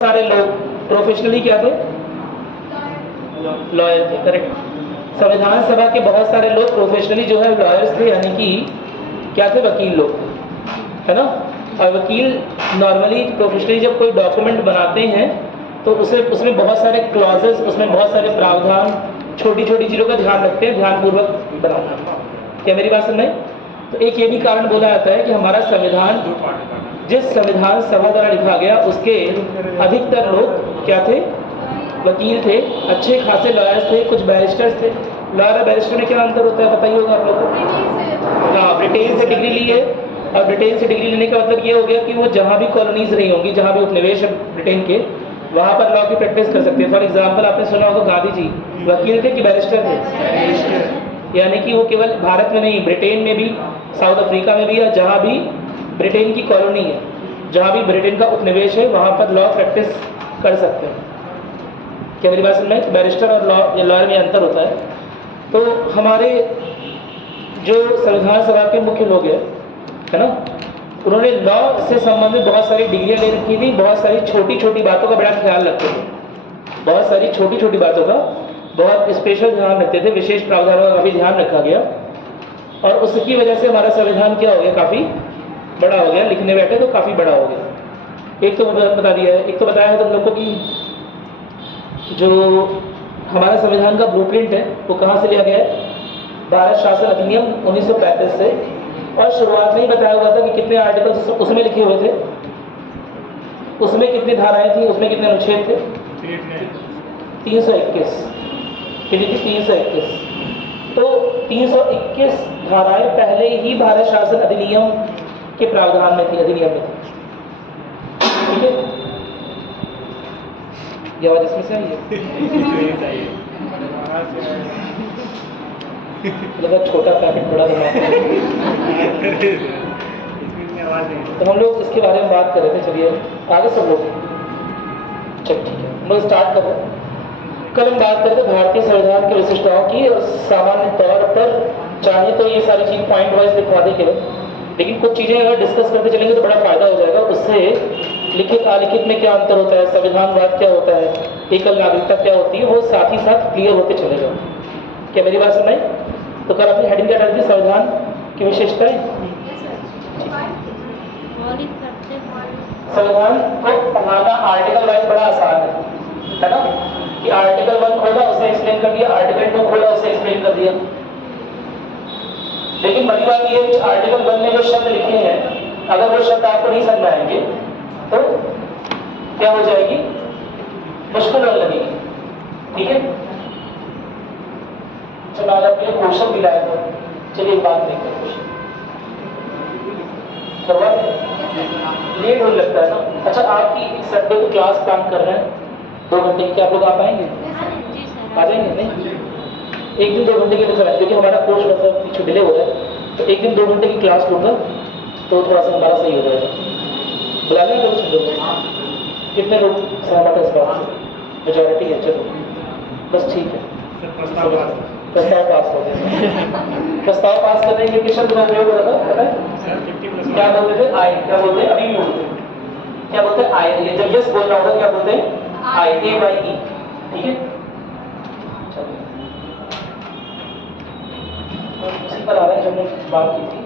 सारे लोग प्रोफेशनली क्या थे, लॉयर थे। करेक्ट। संविधान सभा के बहुत सारे लोग प्रोफेशनली जो है लॉयर्स थे, यानी कि क्या थे, वकील लोग, है ना। और वकील नॉर्मली प्रोफेशनली जब कोई डॉक्यूमेंट बनाते हैं तो उसमें बहुत सारे क्लॉजेस, उसमें बहुत सारे प्रावधान, छोटी छोटी चीज़ों का ध्यान रखते हैं, ध्यानपूर्वक बनाना। क्या मेरी बात सुन रहे हैं? तो एक ये भी कारण बोला जाता है कि हमारा संविधान जिस संविधान सभा द्वारा लिखा गया उसके अधिकतर लोग क्या थे, वकील थे, अच्छे खासे लॉयर्स थे, कुछ बैरिस्टर्स थे। लॉयर और बैरिस्टर में क्या अंतर होता है बताइए होगा आप लोगों को? हाँ, ब्रिटेन से डिग्री ली है, और ब्रिटेन से डिग्री लेने का मतलब ये हो गया कि वो जहाँ भी कॉलोनीज रही होंगी, जहाँ भी उपनिवेश है ब्रिटेन के, वहाँ पर लॉ की प्रैक्टिस कर सकते हैं। फॉर एग्जाम्पल आपने सुना होगा गांधी जी वकील थे कि बैरिस्टर थे? यानी कि वो केवल भारत में नहीं, ब्रिटेन में भी, साउथ अफ्रीका में भी, या जहाँ भी ब्रिटेन की कॉलोनी है, जहाँ भी ब्रिटेन का उपनिवेश है, वहाँ पर लॉ प्रैक्टिस कर सकते हैं। क्या मेरी बात समझ में? बैरिस्टर और लॉयर में अंतर होता है। तो हमारे जो संविधान सभा के मुख्य लोग हैं, है ना, उन्होंने लॉ से संबंधित बहुत सारी डिग्रियाँ ले रखी थी, बहुत सारी छोटी छोटी बातों का बड़ा ख्याल रखते थे, बहुत सारी छोटी छोटी बातों का बहुत स्पेशल ध्यान रखते थे, विशेष प्रावधानों का भी ध्यान रखा गया, और उसकी वजह से हमारा संविधान क्या हो गया, काफ़ी बड़ा हो गया। लिखने बैठे तो काफ़ी बड़ा हो गया। एक तो बता दिया है, एक तो बताया है तुम लोग को कि जो हमारा संविधान का ब्लूप्रिंट है वो कहाँ से लिया गया है, भारत शासन अधिनियम 1935 से। और शुरुआत में ही बताया हुआ था कि कितने आर्टिकल्स उसमें लिखे हुए थे, उसमें कितनी धाराएं थी, उसमें कितने अनुच्छेद थे, 321। कितनी थी? 321। तो 321 धाराएं पहले ही भारत शासन अधिनियम के प्रावधान में थी, अधिनियम में थी। ठीक है, ये आवाज इसमें से आई है? मतलब छोटा पैकेट बड़ा बना। तो हम लोग इसके बारे में बात कर रहे थे। चलिए आगे सब लोग, चल ठीक है, मैं स्टार्ट कर रहा हूँ। कल हम बात करते भारतीय संविधान की विशिष्टताओं की, और सामान्य तौर पर चाहे तो ये सारी चीज़ पॉइंट वाइज लिखवा दे केवल, लेकिन कुछ चीज़ें अगर डिस्कस करते चलेंगे तो बड़ा फायदा हो जाएगा। उससे लिखित अलिखित में क्या अंतर होता है, संविधानवाद क्या होता है, एकल नागरिकता क्या होती है, वो साथ ही साथ क्लियर होते चलेगा। क्या मेरी बात सुन रहे हैं? तो कल अपनी हेडिंग क्या डाली थी, संविधान की विशेषताएं। संविधान को पढ़ाना आर्टिकल वाइज बड़ा आसान है ना, कि आर्टिकल 1 खोला उसे एक्सप्लेन कर दिया, आर्टिकल 2 खोला उसे एक्सप्लेन कर दिया। लेकिन बड़ी बात ये है कि आर्टिकल 1 में जो शब्द लिखे हैं, अगर वो शब्द आपको नहीं समझ आएंगे तो क्या हो जाएगी, मुश्किल होने लगेगी। ठीक है, चलो आज आपके लिए क्वेश्चन दिलाया था, चलिए एक बात देखते हैं, क्वेश्चन करवा दें, लेट होने लगता है ना। अच्छा, आपकी एक संडे को क्लास प्लान कर रहे हैं 2 घंटे की, क्या आप लोग आ पाएंगे? आ जाएंगे? नहीं, एक दिन 2 घंटे के लिए चलाएं, क्योंकि हमारा कोर्स वैसे पीछे डिले हो रहा है, तो एक दिन 2 घंटे की क्लास लूँगा तो थोड़ा सा हमारा सही हो जाएगा। बुला लें लोग, कितने लोग सहमत है इस बात से? मेजॉरिटी है, चलो बस ठीक है। प्रस्ताव पास हो गया। प्रस्ताव पास करने के लिए शब्द का उपयोग हो रहा था, पता है क्या बोलते थे? आई। क्या बोलते हैं? अभी भी बोलते हैं, क्या बोलते हैं? आई। जब यस बोलना होगा क्या बोलते हैं? आई, AYE। ठीक है, उसी पर आ रहे हैं जो हमने बात की थी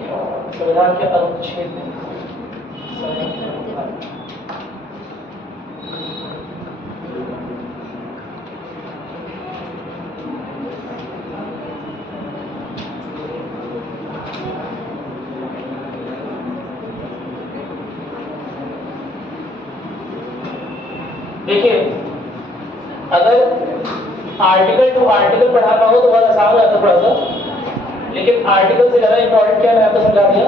संविधान के अनुच्छेद में। देखिए, अगर आर्टिकल टू आर्टिकल पढ़ाना हो तो बहुत आसान रहता थोड़ा सा, लेकिन आर्टिकल से ज़्यादा इंपॉर्टेंट क्या है, आपको समझा दिया।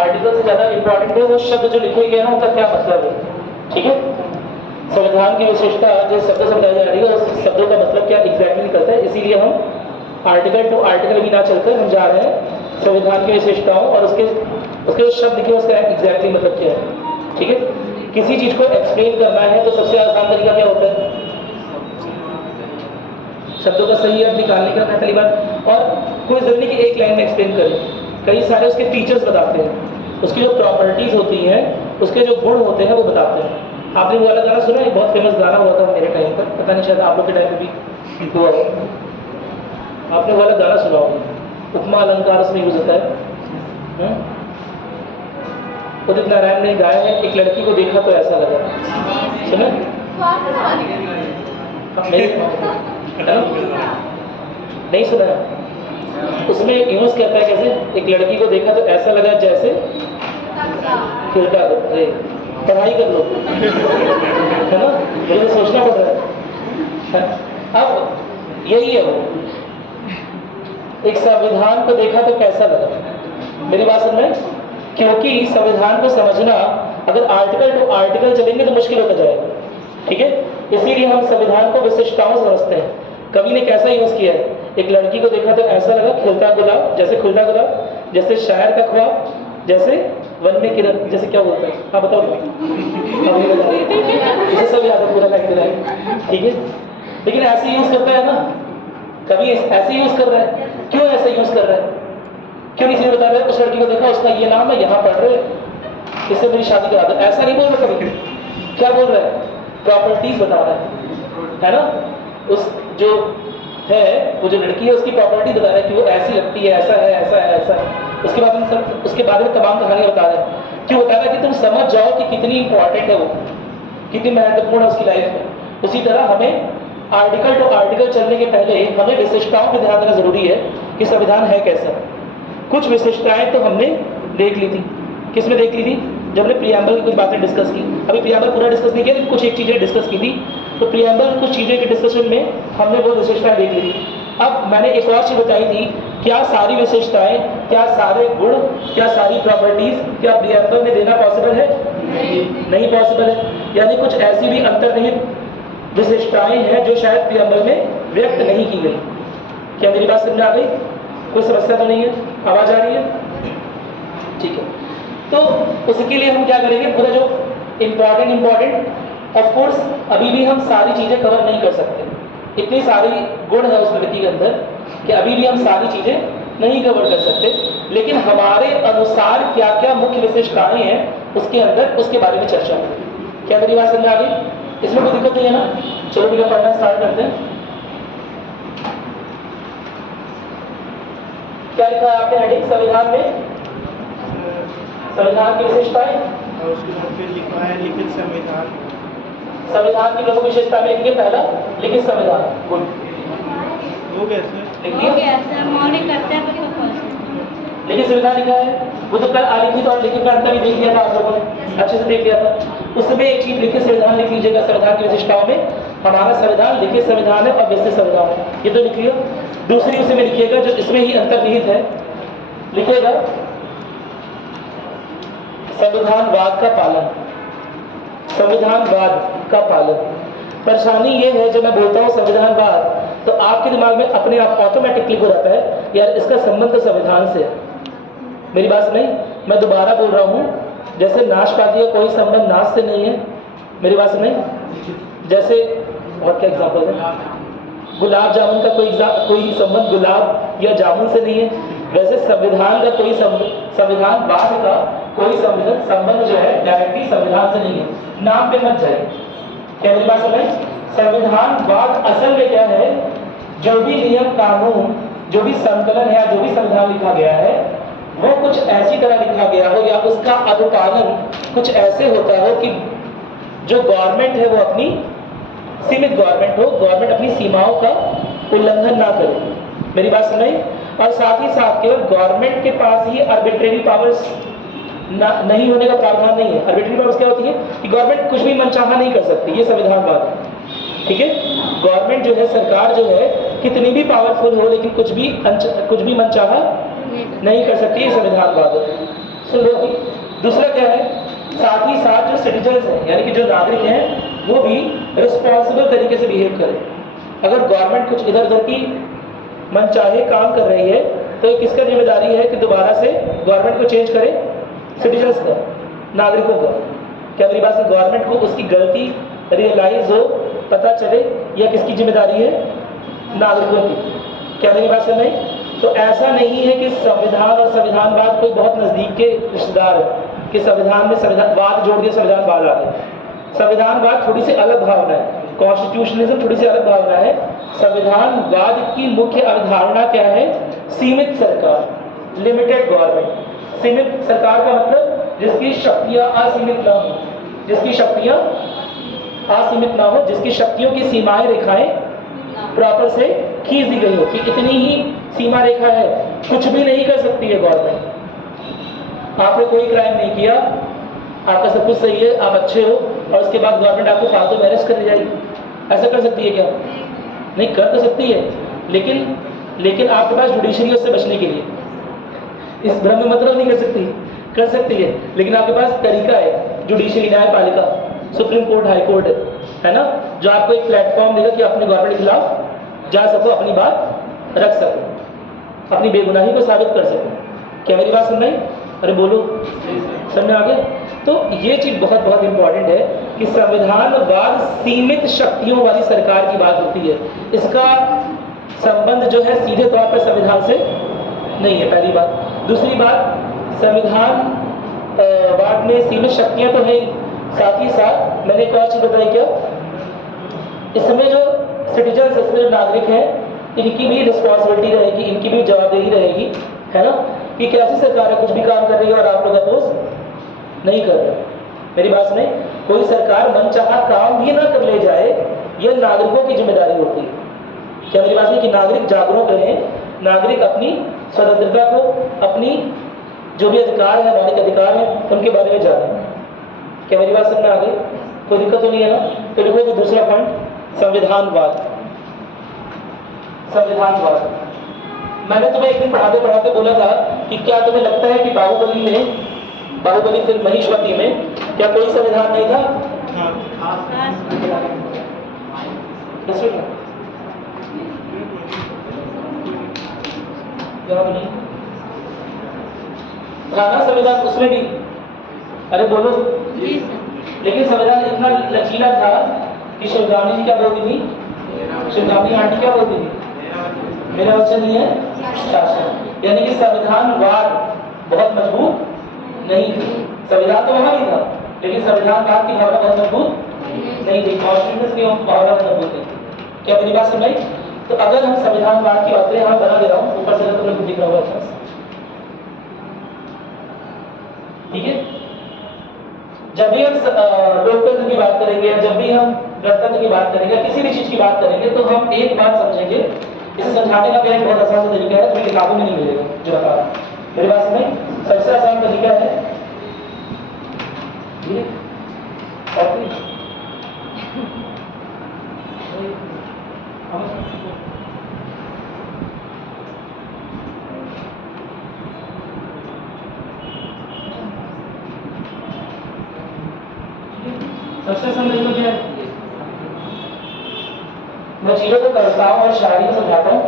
आर्टिकल से ज़्यादा इंपॉर्टेंट है वो शब्द जो लिखे गए हैं उनका क्या मतलब है। ठीक है, संविधान की विशेषता जो शब्द समझाई जा रही है उस शब्दों का मतलब क्या एग्जैक्टली निकलता है, इसीलिए हम आर्टिकल टू आर्टिकल भी ना चलकर हम जा रहे हैं संविधान की विशेषताओं और उसके जो शब्द लिखे उसका एग्जैक्टली मतलब क्या है। ठीक है, किसी चीज़ को एक्सप्लेन करना है तो सबसे आसान तरीका क्या होता है, शब्दों का सही अर्थ निकालने का। पहली बात, और कोई जरूरी कि एक लाइन में एक्सप्लेन करें, कई सारे उसके फीचर्स बताते हैं, उसकी जो प्रॉपर्टीज होती हैं, उसके जो गुण होते हैं वो बताते हैं। आपने वो वाला गाना सुना है? बहुत फेमस गाना हुआ था मेरे टाइम पर, पता नहीं शायद आप लोग के टाइम पे भी हुआ हो। आपने वो वाला गाना सुना होगा, उपमा अलंकार उसमें यूज होता है। उदित नारायण ने गाया है, एक लड़की को देखा तो ऐसा लगा। सुना नहीं सुना? उसमें यूज करता है कैसे, एक लड़की को देखा तो ऐसा लगा जैसे खिलता। अरे पढ़ाई कर लो, है ना, मुझे सोचना पड़ रहा है। अब यही है वो, एक संविधान को देखा तो कैसा लगा। मेरी बात सुन रहे हैं? क्योंकि संविधान को समझना अगर आर्टिकल टू आर्टिकल चलेंगे तो मुश्किल होता जाएगा, ठीक है। इसीलिए हम संविधान को विशिष्टताओं समझते हैं। कवि ने कैसा यूज किया है, एक लड़की को देखा तो ऐसा लगा खिलता गुलाब, जैसे खुलता गुलाब, जैसे शायर का ख्वाब, जैसे वन में किरण, जैसे क्या बोलता है, हाँ बताओ। इसे सब याद है पूरा लाइन, ठीक है। लेकिन ऐसे यूज करता है ना कभी, ऐसे यूज कर रहा है। क्यों ऐसे यूज कर रहा है? क्यों नहीं बता रहे? उस लड़की को देखा, उसका ये नाम है, यहाँ पढ़ रहे, इससे मेरी शादी करा दो, ऐसा नहीं बोल रहा कभी। क्या बोल रहा है? प्रॉपर्टीज बता रहा है ना। उस जो है वो जो लड़की है उसकी प्रॉपर्टी बता रहा है कि वो ऐसी लगती है, ऐसा है, ऐसा है, ऐसा है। उसके बाद में सब, उसके बारे में तमाम कहानियां बता रहे हैं। क्यों बता रहा है? कि तुम समझ जाओ कि कितनी इंपॉर्टेंट है वो, कितनी महत्वपूर्ण है उसकी लाइफ में। उसी तरह हमें आर्टिकल टू आर्टिकल चलने के पहले हमें विशिष्टताओं पर ध्यान देना जरूरी है कि संविधान है कैसा। कुछ विशिष्टताएं तो हमने देख ली थी। किस में देख ली थी? जब हमने प्रियम्बल की कुछ बातें डिस्कस की। अभी प्रियम्बल पूरा डिस्कस नहीं किया, लेकिन कुछ एक चीजें डिस्कस की थी। तो प्रियम्बल कुछ चीजें के डिस्कशन में हमने वो विशेषताएं देख ली थी। अब मैंने एक और चीज बताई थी, क्या सारी विशेषताएं, क्या सारे गुण, क्या सारी प्रॉपर्टीज क्या प्रियम्बल में देना पॉसिबल है? नहीं पॉसिबल है। यानी कुछ ऐसी भी अंतर्निहित विशेषताएं हैं जो शायद प्रियम्बल में व्यक्त नहीं की गई। क्या मेरी बात समझ आ गई? कोई समस्या तो नहीं है? आवाज आ रही है? ठीक है। तो उसके लिए हम क्या करेंगे, पूरा जो इंपॉर्टेंट ऑफ कोर्स अभी भी हम सारी चीजें कवर नहीं कर सकते। इतनी सारी गुण है उस व्यक्ति के अंदर कि अभी भी हम सारी चीजें नहीं कवर कर सकते। लेकिन हमारे अनुसार क्या क्या मुख्य विशेषताएं हैं उसके अंदर, उसके बारे में चर्चा करें। क्या मेरी बात समझ आ गई? इसमें कोई दिक्कत नहीं है ना? चलो ठीक है, पढ़ना स्टार्ट करते हैं। क्या लिखा है आपने हेडिंग संविधान में? संविधान की विशेषताएं, और उसके बाद फिर लिखा है लिखित संविधान। संविधान की प्रमुख विशेषता में लिखिए पहला लिखित संविधान। गुड, हो गया सर? लिख दिया? लिखित संविधान लिखा है। वो तो कल अलिखित और लिखित का अंतर भी देख लिया था आप लोगों ने, अच्छे से देख लिया था। उसमें एक चीज लिखित संविधान लिख लीजिएगा। संविधान की विशेषताओं में हमारा संविधान लिखित संविधान है और विस्तृत संविधान है, ये तो लिख लिया। दूसरी उसे में लिखिएगा जो इसमें ही अंतर्निहित है, लिखिएगा संविधानवाद का पालन। संविधानवाद का पालन। परेशानी ये है, जब मैं बोलता हूँ संविधानवाद तो आपके दिमाग में अपने आप ऑटोमेटिकली हो जाता है यार इसका संबंध तो संविधान से है। मेरी बात नहीं, मैं दोबारा बोल रहा हूँ, जैसे नाशपाती का कोई संबंध नाश से नहीं है। मेरी बात नहीं, जैसे और क्या एग्जाम्पल है, गुलाब जामुन का कोई संबंध गुलाब या जामुन से नहीं है, वैसे संविधान का कोई संविधानवाद का कोई संबंध जो है डायरेक्टली संविधान से नहीं है। नाम पे मत जाइए। क्या मेरी बात समझ? संविधानवाद असल में क्या है, जो भी नियम कानून, जो भी संकलन है या जो भी संविधान लिखा गया है वो कुछ ऐसी तरह लिखा गया हो या उसका अनुपालन कुछ ऐसे होता हो कि जो गवर्नमेंट है वो अपनी सीमित गवर्नमेंट हो, गवर्नमेंट अपनी सीमाओं का उल्लंघन ना करे। मेरी बात सुनाई? और साथ ही साथ केवल गवर्नमेंट के पास ही आर्बिट्रेरी पावर्स नहीं होने का प्रावधान नहीं है। आर्बिट्रेरी पावर्स क्या होती है कि गवर्नमेंट कुछ भी मनचाहा नहीं कर सकती, ये संविधानवाद है। ठीक है, गवर्नमेंट जो है, सरकार जो है, कितनी भी पावरफुल हो लेकिन कुछ भी मनचाहा नहीं कर सकती, ये संविधानवाद है। सुन लो। दूसरा क्या है, साथ ही साथ जो सिटीजन्स हैं यानी कि जो नागरिक हैं वो भी रिस्पॉन्सिबल तरीके से बिहेव करें। अगर गवर्नमेंट कुछ इधर उधर की मनचाहे काम कर रही है तो ये किसका जिम्मेदारी है कि दोबारा से गवर्नमेंट को चेंज करे? सिटीजन्स का, नागरिकों का। क्या मेरी बात से गवर्नमेंट को उसकी गलती रियलाइज हो, पता चले, या किसकी जिम्मेदारी है? नागरिकों की। क्या मेरी बात से नहीं? तो ऐसा नहीं है कि संविधान और संविधानवाद कोई बहुत नजदीक के रिश्तेदार है कि संविधान में संविधानवाद जोड़ दिया संविधानवाद आ गया। संविधानवाद थोड़ी सी अलग भावना है, कॉन्स्टिट्यूशनलिज्म थोड़ी सी अलग भावना है। संविधानवाद की मुख्य अवधारणा क्या है? सीमित सरकार, लिमिटेड गवर्नमेंट। सीमित सरकार का मतलब जिसकी शक्तियां असीमित ना हो, जिसकी शक्तियां असीमित ना हो, जिसकी शक्तियों की सीमाएं रेखाएं प्रॉपर से खींच दी गई हो कि इतनी ही सीमा रेखा है, कुछ भी नहीं कर सकती है गवर्नमेंट। आपने कोई क्राइम नहीं किया, आपका सब कुछ सही है, आप अच्छे हो, और उसके बाद गवर्नमेंट आपको फालतू में अरेस्ट कर जाएगी। ऐसा कर सकती है क्या? नहीं कर तो सकती है, लेकिन आपके पास जुडिशरी उससे बचने के लिए, इस भ्रम में मतलब नहीं कर सकती है, लेकिन आपके पास तरीका है, जुडिशरी, न्यायपालिका, सुप्रीम कोर्ट, हाई कोर्ट है ना, जो आपको एक प्लेटफॉर्म देगा कि अपने गवर्नमेंट के खिलाफ जा सको, अपनी बात रख सको, अपनी बेगुनाही को साबित कर सको। क्या मेरी बात सुन रही? अरे बोलो, समझ में आ गया? तो ये चीज बहुत बहुत इंपॉर्टेंट है कि संविधानवाद सीमित शक्तियों वाली सरकार की बात होती है। इसका संबंध जो है सीधे तौर पर संविधान से नहीं है, पहली बात। दूसरी बात, संविधानवाद में सीमित शक्तियां तो है, साथ ही साथ मैंने एक और चीज बताई क्या, इसमें जो सिटीजन, जो नागरिक हैं, इनकी भी रिस्पॉन्सिबिलिटी रहेगी, इनकी भी जवाबदेही रहेगी, है ना, कि कैसी सरकार है, कुछ भी काम कर रही है और आप लोग अपोज नहीं कर रहे। मेरी बात सुने, कोई सरकार मनचाहा काम भी ना कर ले जाए, यह नागरिकों की जिम्मेदारी होती है। क्या मेरी बात नहीं कि नागरिक जागरूक रहें, नागरिक अपनी स्वतंत्रता को, अपनी जो भी अधिकार है, मौलिक अधिकार है, उनके बारे में जानें। क्या मेरी बात समझ आ गई? कोई दिक्कत तो नहीं है ना? तो लिखो कि दूसरा पॉइंट, संविधानवाद। संविधानवाद, मैंने तुम्हें एक दिन पढ़ाते पढ़ाते बोला था कि क्या तुम्हें लगता है कि बाहुबली फिल्म महेशवती में क्या कोई संविधान नहीं था? नहीं था ना संविधान उसमें भी? अरे बोलो। लेकिन संविधान इतना लचीला था कि शिवगामी जी क्या बोलती थी? शिवगामी आंटी क्या बोलती थी? मेरा वचन नहीं है शासन। यानी कि संविधानवाद बहुत मजबूत नहीं थी। संविधान तो वहां भी था, लेकिन संविधानवाद की भावना बहुत मजबूत नहीं थी, कॉन्स्टिट्यूशन की भावना मजबूत नहीं थी। क्या मेरी बात समझ? तो अगर हम संविधानवाद की बात करें, यहाँ बना दे रहा हूँ ऊपर से, तो दिख रहा होगा, ठीक है? जब भी हम लोकतंत्र की बात करेंगे, या जब भी हम गणतंत्र की बात करेंगे, किसी भी चीज की बात करेंगे, तो हम एक बात समझेंगे, इसे समझाने का मेरा एक बहुत आसान तरीका है, तुम्हें किताबों में नहीं मिलेगा जो बता रहा हूं। मेरी बात समझ? सबसे आसान तरीका है, सबसे आसान तरीका क्या है? मैं चीजों को करता हूँ और शायरी में समझाता हूँ,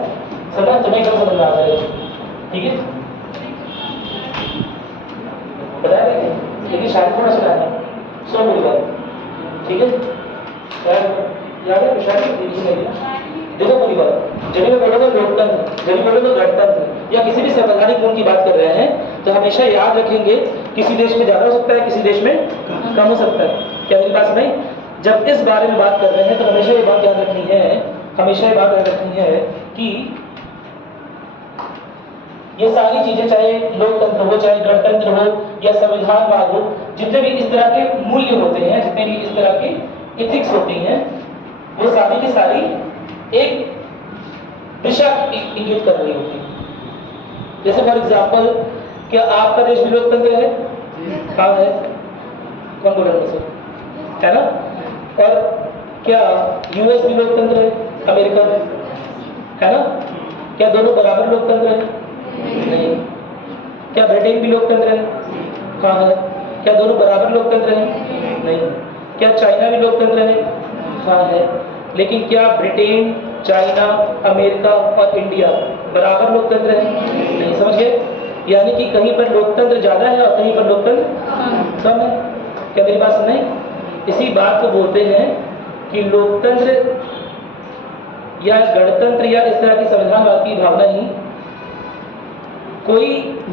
समझ तुम्हें कब समझ आ जाएगा, ठीक है? बता देंगे, लेकिन शायरी थोड़ा सुनाना, सो मेरी बात, ठीक है? याद है शायरी? देखो पूरी बात, जब भी मैं बोलूँगा लोकतंत्र, जब भी बोलूँगा गणतंत्र, या किसी भी संवैधानिक गुण की बात कर रहे हैं, तो हमेशा याद रखेंगे किसी देश में ज्यादा हो सकता है, किसी देश में कम हो सकता है। क्या मेरी बात नहीं? जब इस बारे में बात कर रहे हैं, तो हमेशा ये बात याद रखनी है, हमेशा ये बात याद रखनी है कि ये सारी चीजें, चाहे लोकतंत्र हो, चाहे गणतंत्र हो, या संविधानवाद हो, जितने भी इस तरह के मूल्य होते हैं, जितने भी इस तरह की इथिक्स होती हैं, वो सारी की सारी एक दिशा इंगित कर रही होती है। जैसे फॉर एग्जाम्पल, क्या आपका देश भी लोकतंत्र है? हाँ है। कौन बोल रहा है? है ना? और क्या यूएस भी लोकतंत्र है? अमेरिका में है ना? क्या दोनों बराबर लोकतंत्र है? नहीं। क्या ब्रिटेन भी लोकतंत्र है? हाँ है। क्या दोनों बराबर लोकतंत्र है? नहीं। क्या चाइना भी लोकतंत्र है? हाँ है। लेकिन क्या ब्रिटेन, चाइना, अमेरिका और इंडिया बराबर लोकतंत्र है? नहीं। समझ गए? यानी कि कहीं पर लोकतंत्र ज्यादा है और कहीं पर लोकतंत्र कम है। क्या मेरी बात सुन रहे? इसी बात को बोलते हैं कि लोकतंत्र या गणतंत्र या इस तरह की संविधानवाद की भावना ही कोई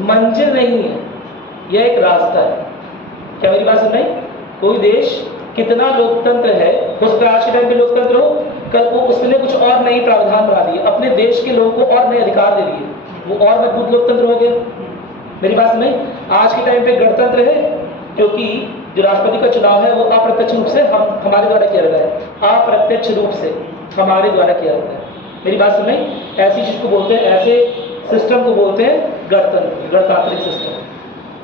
मंजिल नहीं है, यह एक रास्ता है। क्या मेरी बात सुन रहे? कोई देश कितना लोकतंत्र है, हो सकता है आज के टाइम पे लोकतंत्र हो, कल को उसने कुछ और नई प्रावधान बना दिए, अपने देश के लोगों को और नए अधिकार दे दिए, वो और मजबूत लोकतंत्र हो गया। मेरी बात समझ? आज के टाइम पे गणतंत्र है क्योंकि जो राष्ट्रपति का चुनाव है वो अप्रत्यक्ष रूप से हमारे द्वारा किया जाता है, अप्रत्यक्ष रूप से हमारे द्वारा किया जाता है। मेरी बात समझ? ऐसी चीज को बोलते हैं, ऐसे सिस्टम को बोलते हैं गणतंत्र, गणतांत्रिक सिस्टम।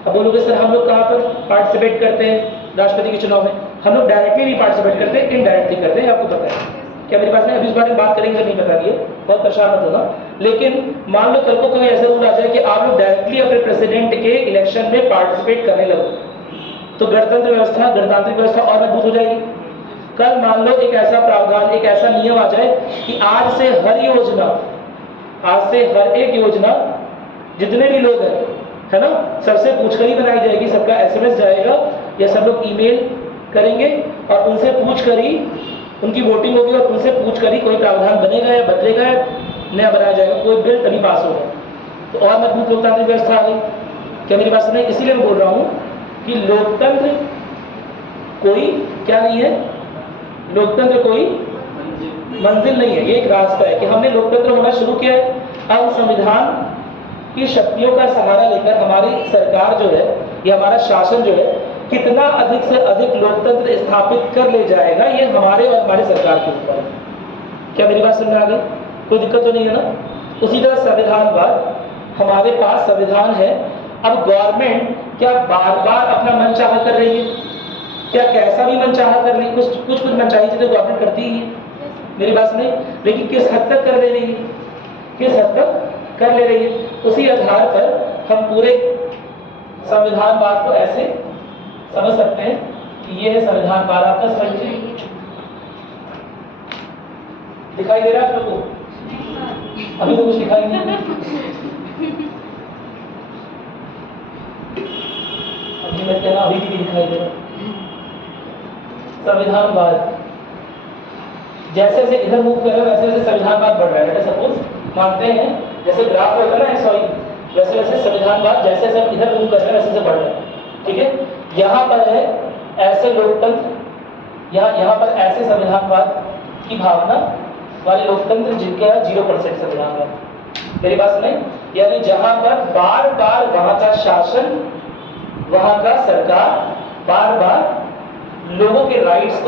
अब बोलोगे सर हम लोग कहाँ पर पार्टिसिपेट करते हैं राष्ट्रपति के चुनाव में? हम लोग डायरेक्टली नहीं पार्टिसिपेट करते, इनडायरेक्टली करते हैं, आपको पता है। क्या मेरी बात नहीं? अभी इस बारे में बात करेंगे, नहीं बता दिए, बहुत परेशान मत होना। लेकिन मान लो कल को कोई ऐसा रूल आ जाए कि आप लोग डायरेक्टली अपने प्रेसिडेंट के इलेक्शन में पार्टिसिपेट करने लगो, तो गणतंत्र व्यवस्था, गणतांत्रिक व्यवस्था और मजबूत हो जाएगी। कल मान लो एक ऐसा प्रावधान, एक ऐसा नियम आ जाए कि आज से हर योजना, आज से हर एक योजना जितने भी लोग हैं, है ना, सबसे पूछकर ही बनाई जाएगी, सबका एसएमएस जाएगा या सब लोग ईमेल करेंगे और उनसे पूछकर ही उनकी वोटिंग होगी और उनसे पूछकर ही कोई प्रावधान बनेगा या बदलेगा या नया बनाया जाएगा, कोई बिल तभी पास होगा। तो और मजबूत लोकतांत्रिक व्यवस्था आ गई। क्या मेरी बात नहीं? इसीलिए मैं बोल रहा हूँ कि लोकतंत्र कोई क्या नहीं है, लोकतंत्र कोई मंजिल नहीं है, ये एक रास्ता है कि हमने लोकतंत्र होना शुरू किया है। अब संविधान की शक्तियों का सहारा लेकर हमारी सरकार जो है या हमारा शासन जो है कितना अधिक से अधिक लोकतंत्र स्थापित कर ले जाएगा, ये हमारे और हमारी सरकार के ऊपर है। क्या मेरी बात समझ में आ गई? कोई दिक्कत तो नहीं है ना? उसी तरह संविधानवाद, हमारे पास संविधान है। अब गवर्नमेंट क्या बार बार अपना मनचाहा कर रही है? क्या कैसा भी मनचाहा कर रही है? कुछ मनचाही चीजें गवर्नमेंट करती ही है, मेरी बात नहीं, लेकिन किस हद तक कर ले रही है, किस हद तक कर ले रही है? उसी आधार पर हम पूरे संविधानवाद को ऐसे समझ सकते हैं कि ये है संविधानवाद। आपका समझिए, दिखाई दे रहा है आप लोगों को? अभी तो कुछ दिखाई नहीं, अभी मैं कहना अभी भी दिखाई दे रहा। संविधानवाद जैसे जैसे इधर मूव कर रहा है वैसे वैसे संविधानवाद बढ़ रहा है। सपोज मानते हैं जैसे ग्राफ होता है ना, सॉरी, वैसे वैसे संविधानवाद जैसे जैसे इधर मूव कर रहा है वैसे वैसे बढ़ रहा है। ठीक है, यहाँ पर है ऐसे लोकतंत्र, यहाँ पर ऐसे संविधानवाद की भावना वाले लोकतंत्र जिनके यहाँ 0% संविधानवाद। मेरी बात सुनाई? यानी जहां पर बार बार वहां का शासन, वहां का सरकार बार बार लोगों के राइट्स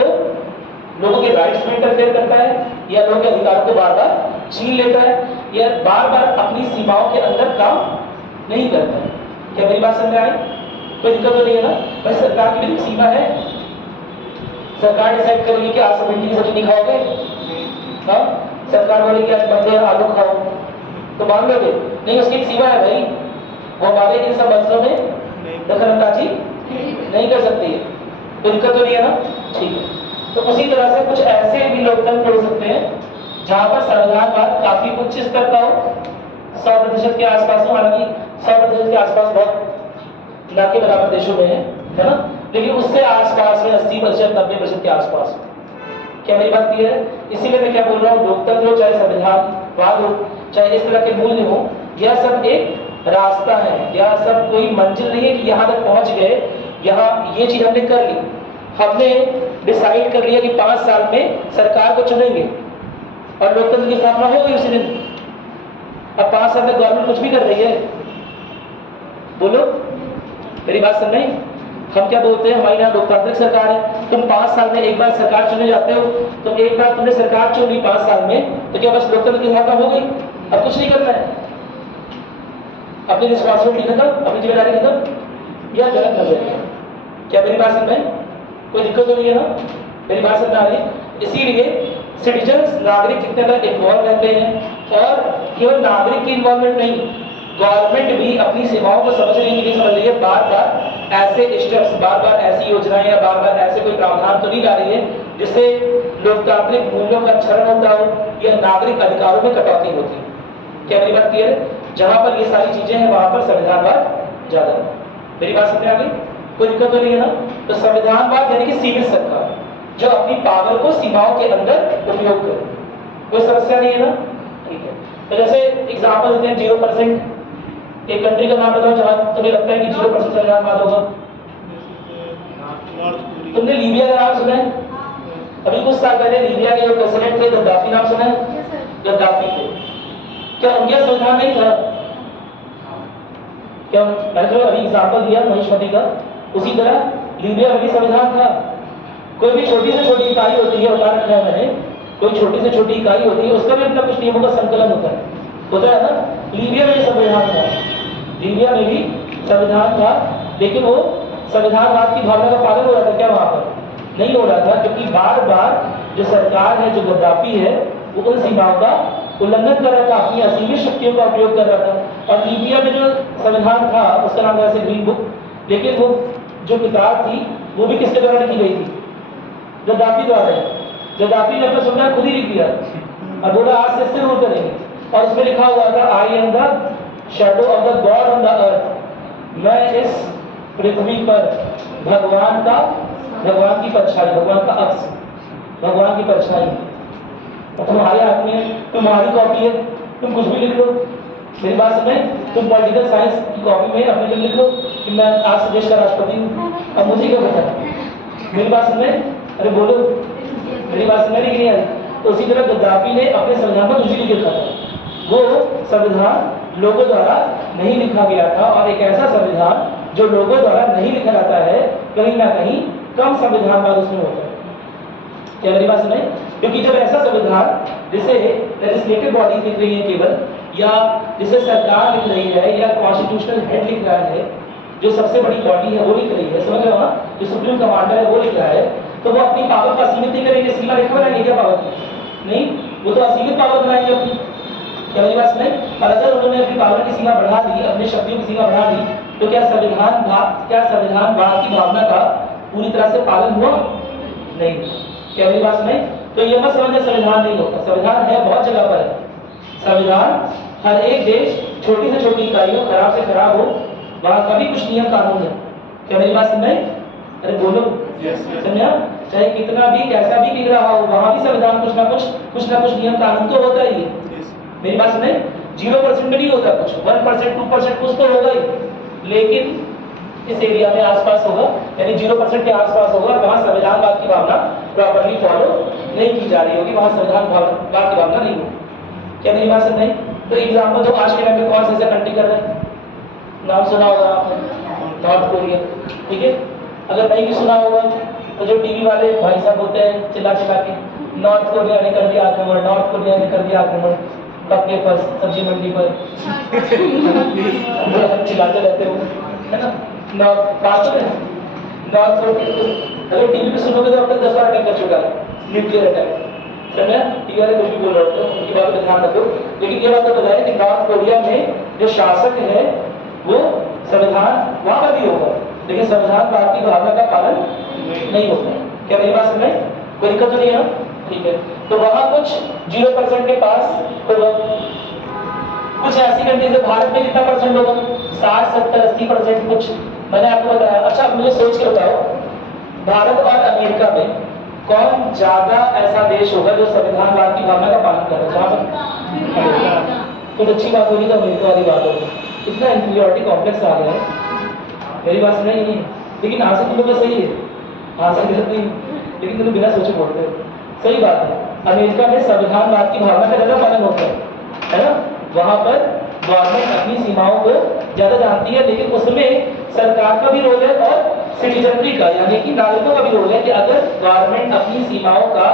में इंटरफेयर करता है या लोगों के अधिकारों को बार बार छीन लेता है या बार बार अपनी सीमाओं के अंदर काम नहीं करता है। क्या मेरी बात समझ में आई? कोई दिक्कत तो नहीं है ना? भाई सरकार की भी सीमा है, सरकार डिसाइड करेगी कि आज भिंडी की सब्जी नहीं खाओगे, हाँ, सरकार बोलेगी आज बंदे आलू खाओ, तो मान लोगे? नहीं, उसकी एक सीमा है भाई, वो हमारे इन सब मसलों में दखलंदाजी नहीं कर सकती है। कोई दिक्कत तो नहीं है ना? ठीक है। तो उसी तरह से कुछ ऐसे भी लोकतंत्र हो सकते हैं जहां पर संविधानवाद काफी उच्च स्तर का हो, 100% के आसपास हो, हालांकि 100% के आसपास बहुत ना के बराबर देशों में है ना, लेकिन उससे आसपास में 80%, 90% के आसपास। क्या मेरी बात क्लियर है? इसीलिए मैं क्या बोल रहा हूँ, लोकतंत्र हो चाहे संविधानवाद हो चाहे इस तरह के मूल्य हो, यह सब एक रास्ता है, यह सब कोई मंजिल नहीं है कि यहाँ तक पहुंच गए, यहाँ ये चीज हमने कर ली, हमने डिसाइड कर लिया कि 5 साल में सरकार को चुनेंगे और लोकतंत्र की स्थापना हो गई उसी दिन। अब 5 साल में गवर्नमेंट कुछ भी कर रही है, बोलो मेरी बात सुन रही? हम क्या बोलते हैं, हमारी यहाँ लोकतांत्रिक सरकार है, तुम 5 साल में एक बार सरकार चुने जाते हो, तो एक बार तुमने सरकार चुन ली 5 साल में, तो क्या बस लोकतंत्र की स्थापना हो गई? अब कुछ नहीं करना है, अपनी रिस्पॉन्सिबिलिटी खत्म, अपनी जिम्मेदारी खत्म, यह गलत नजर है। क्या मेरी बात समझ में? कोई दिक्कत तो नहीं है ना? मेरी बात समझ आ रही? इसीलिए सिटीजन्स, नागरिक कितने तक इन्वॉल्व रहते हैं, और केवल नागरिक की इन्वॉल्वमेंट नहीं, गवर्नमेंट भी अपनी सीमाओं को समझ रही है, समझ रही है, बार बार ऐसे स्टेप्स, बार बार ऐसी योजनाएं या बार बार ऐसे कोई प्रावधान तो नहीं ला रही है जिससे लोकतांत्रिक मूल्यों का क्षरण होता हो या नागरिक अधिकारों में कटौती होती है। क्या मेरी बात क्लियर है? जहां पर ये सारी चीजें हैं वहां पर संविधानवाद ज्यादा है। मेरी बात समझ आ गई? कोई दिक्कत तो नहीं है ना? तो संविधानवाद यानी कि सीमित सरकार जो अपनी पावर को सीमाओं के अंदर उपयोग करे, कोई समस्या नहीं है ना? ठीक है। तो जैसे एग्जाम्पल देते हैं 0%, एक कंट्री का नाम बताओ जहां तुम्हें लगता है कि 0% संविधानवाद होगा। North Korea. तुमने लीबिया का नाम सुना है? अभी कुछ साल पहले लीबिया के जो प्रेसिडेंट थे गद्दाफी, नाम सुना है? गद्दाफी थे। क्या उनके संविधान नहीं था? क्या मैंने तो अभी एग्जाम्पल दिया महेशमती का, उसी तरह लीबिया में भी संविधान था। कोई भी छोटी से छोटी इकाई होती है, बता रखा है मैंने, कोई छोटी से छोटी इकाई होती है, उसका भी अपना कुछ नियमों का संकलन होता है ना। लीबिया में भी संविधान था, लीबिया में भी संविधान था, लेकिन वो संविधानवाद की भावना का पालन हो रहा था क्या वहां पर? नहीं हो रहा था, क्योंकि बार बार जो सरकार है, जो गद्दाफी है, वो उन सीमाओं का उल्लंघन कर रहा था, अपनी असीमित शक्तियों का उपयोग कर रहा था। और लीबिया में जो संविधान था उसका नाम था ग्रीन बुक, लेकिन वो जो किताब थी वो भी किसके द्वारा लिखी गई थी? गद्दाफी द्वारा। गद्दाफी ने अपना संविधान खुद ही लिख दिया और बोला आज से शुरू करेंगे, और उसमें लिखा हुआ था I am the shadow of the God on the earth, मैं इस पृथ्वी पर भगवान की परछाई, भगवान का अक्स, भगवान की परछाई। और तुम्हारे हाथ में तुम्हारी कॉपी है, तुम कुछ भी लिख लो। मेरी बात समझ, तुम पॉलिटिकल साइंस की कॉपी में अपने लिए लिख लो कि मैं आज से देश का राष्ट्रपति हूँ, अब मुझे क्या पता? मेरी बात समझ, अरे बोलो, मेरी बात समझ नहीं आ रही? तो उसी तरह गद्दाफी ने अपने संविधान पर कुछ भी लिखा था, वो संविधान लोगों द्वारा नहीं लिखा गया था। और एक ऐसा संविधान जो लोगों द्वारा नहीं लिखा जाता है, कहीं ना कहीं कम संविधानवाद उसमें होता है। क्या मेरी बात सुनाई? क्योंकि जब ऐसा संविधान जिसे लेजिस्लेटिव बॉडी लिख रही है केवल, या जिसे सरकार लिख रही है, या कॉन्स्टिट्यूशनल हेड लिख रहा है, जो सबसे बड़ी बॉडी है वो लिख रही है, समझ रहे हो ना, जो सुप्रीम कमांडर है वो लिख रहा है, तो वो अपनी पावर का असीमित नहीं करेंगे। सीमा रेखा बनाएंगे क्या पावर की? नहीं, वो तो असीमित पावर बनाएंगे अपनी। क्या मेरी बात सुनाई? और अगर उन्होंने अपनी पावर की सीमा बढ़ा दी, अपनी शक्तियों की सीमा बढ़ा दी, तो क्या संविधानवाद की भावना का पूरी तरह से पालन हुआ? नहीं। क्या मेरी बात सुनाई? तो ये मत समझना संविधान नहीं होता, संविधान है, बहुत जगह पर है संविधान। हर एक देश छोटी से छोटी इकाई हो, खराब से खराब हो, वहां का भी कुछ नियम कानून है। क्या मेरी बात सुनाई? अरे बोलो, समझा? चाहे कितना भी कैसा भी बिगड़ा हो, वहां भी संविधान कुछ ना कुछ नियम कानून तो होता ही है। मेरी बात सुनाई? 0% में नहीं होता कुछ, 1% 2% कुछ तो होगा ही, लेकिन इस एरिया में आसपास होगा, यानी 0% के आसपास होगा, वहां संविधानवाद की भावना प्रॉपर्ली फॉलो नहीं की जा रही होगी, वहां संविधानवाद की भावना नहीं होगी। क्या मेरी बात सुनाई? तो एग्जाम्पल तो आज के टाइम में कौन से कंट्री कर रहे हैं? नाम सुना होगा आपने, नॉर्थ कोरिया, ठीक है। अगर नहीं भी सुना होगा तो जो टीवी वाले भाई साहब होते हैं चिल्ला के, नॉर्थ कोरिया ने कर दिया आक्रमण, नॉर्थ कोरिया ने कर दिया आक्रमण, पक्के पर, सब्जी मंडी पर चिल्लाते रहते हो, है ना। नॉर्थ कोरिया अगर टीवी पे सुनोगे तो अपने 10 बार अटैक कर चुका है, न्यूक्लियर अटैक, समझा? टीवी वाले कुछ भी बोल रहे होते हैं, उनकी बात पर ध्यान रखो। लेकिन ये बात तो बताया कि नॉर्थ कोरिया में जो शासक है वो संविधान वहां पर भी होगा, लेकिन संविधानवाद की भावना का पालन नहीं होता। क्या मेरी बात सुनाई? कोई दिक्कत तो नहीं है? ठीक है। तो वहां कुछ 0% के पास होगा, कुछ ऐसी कंट्रीज है, भारत में कितना परसेंट होगा? 60, 70, 80% कुछ मैंने आपको बताया। अच्छा, मुझे सोच के बताओ, भारत और अमेरिका में कौन ज्यादा ऐसा देश होगा जो संविधानवाद की भावना का पालन कर रहा है? कुछ अच्छी बात होगी तो अमेरिका वाली बात होगी। इतना इंफीरियरिटी कॉम्प्लेक्स आ गया है, मेरी बात सुनाई नहीं? लेकिन आंसर तुम लोग का सही है, आंसर गलत नहीं, लेकिन तुम बिना सोचे बोलते हो। सही बात है, अमेरिका में संविधानवाद की भावना का ज्यादा पालन होता है ना। वहां पर गवर्नमेंट अपनी सीमाओं को ज्यादा जानती है, लेकिन उसमें सरकार का भी रोल है और सिटीजनरी का, यानी कि नागरिकों का भी रोल है कि अगर गवर्नमेंट अपनी सीमाओं का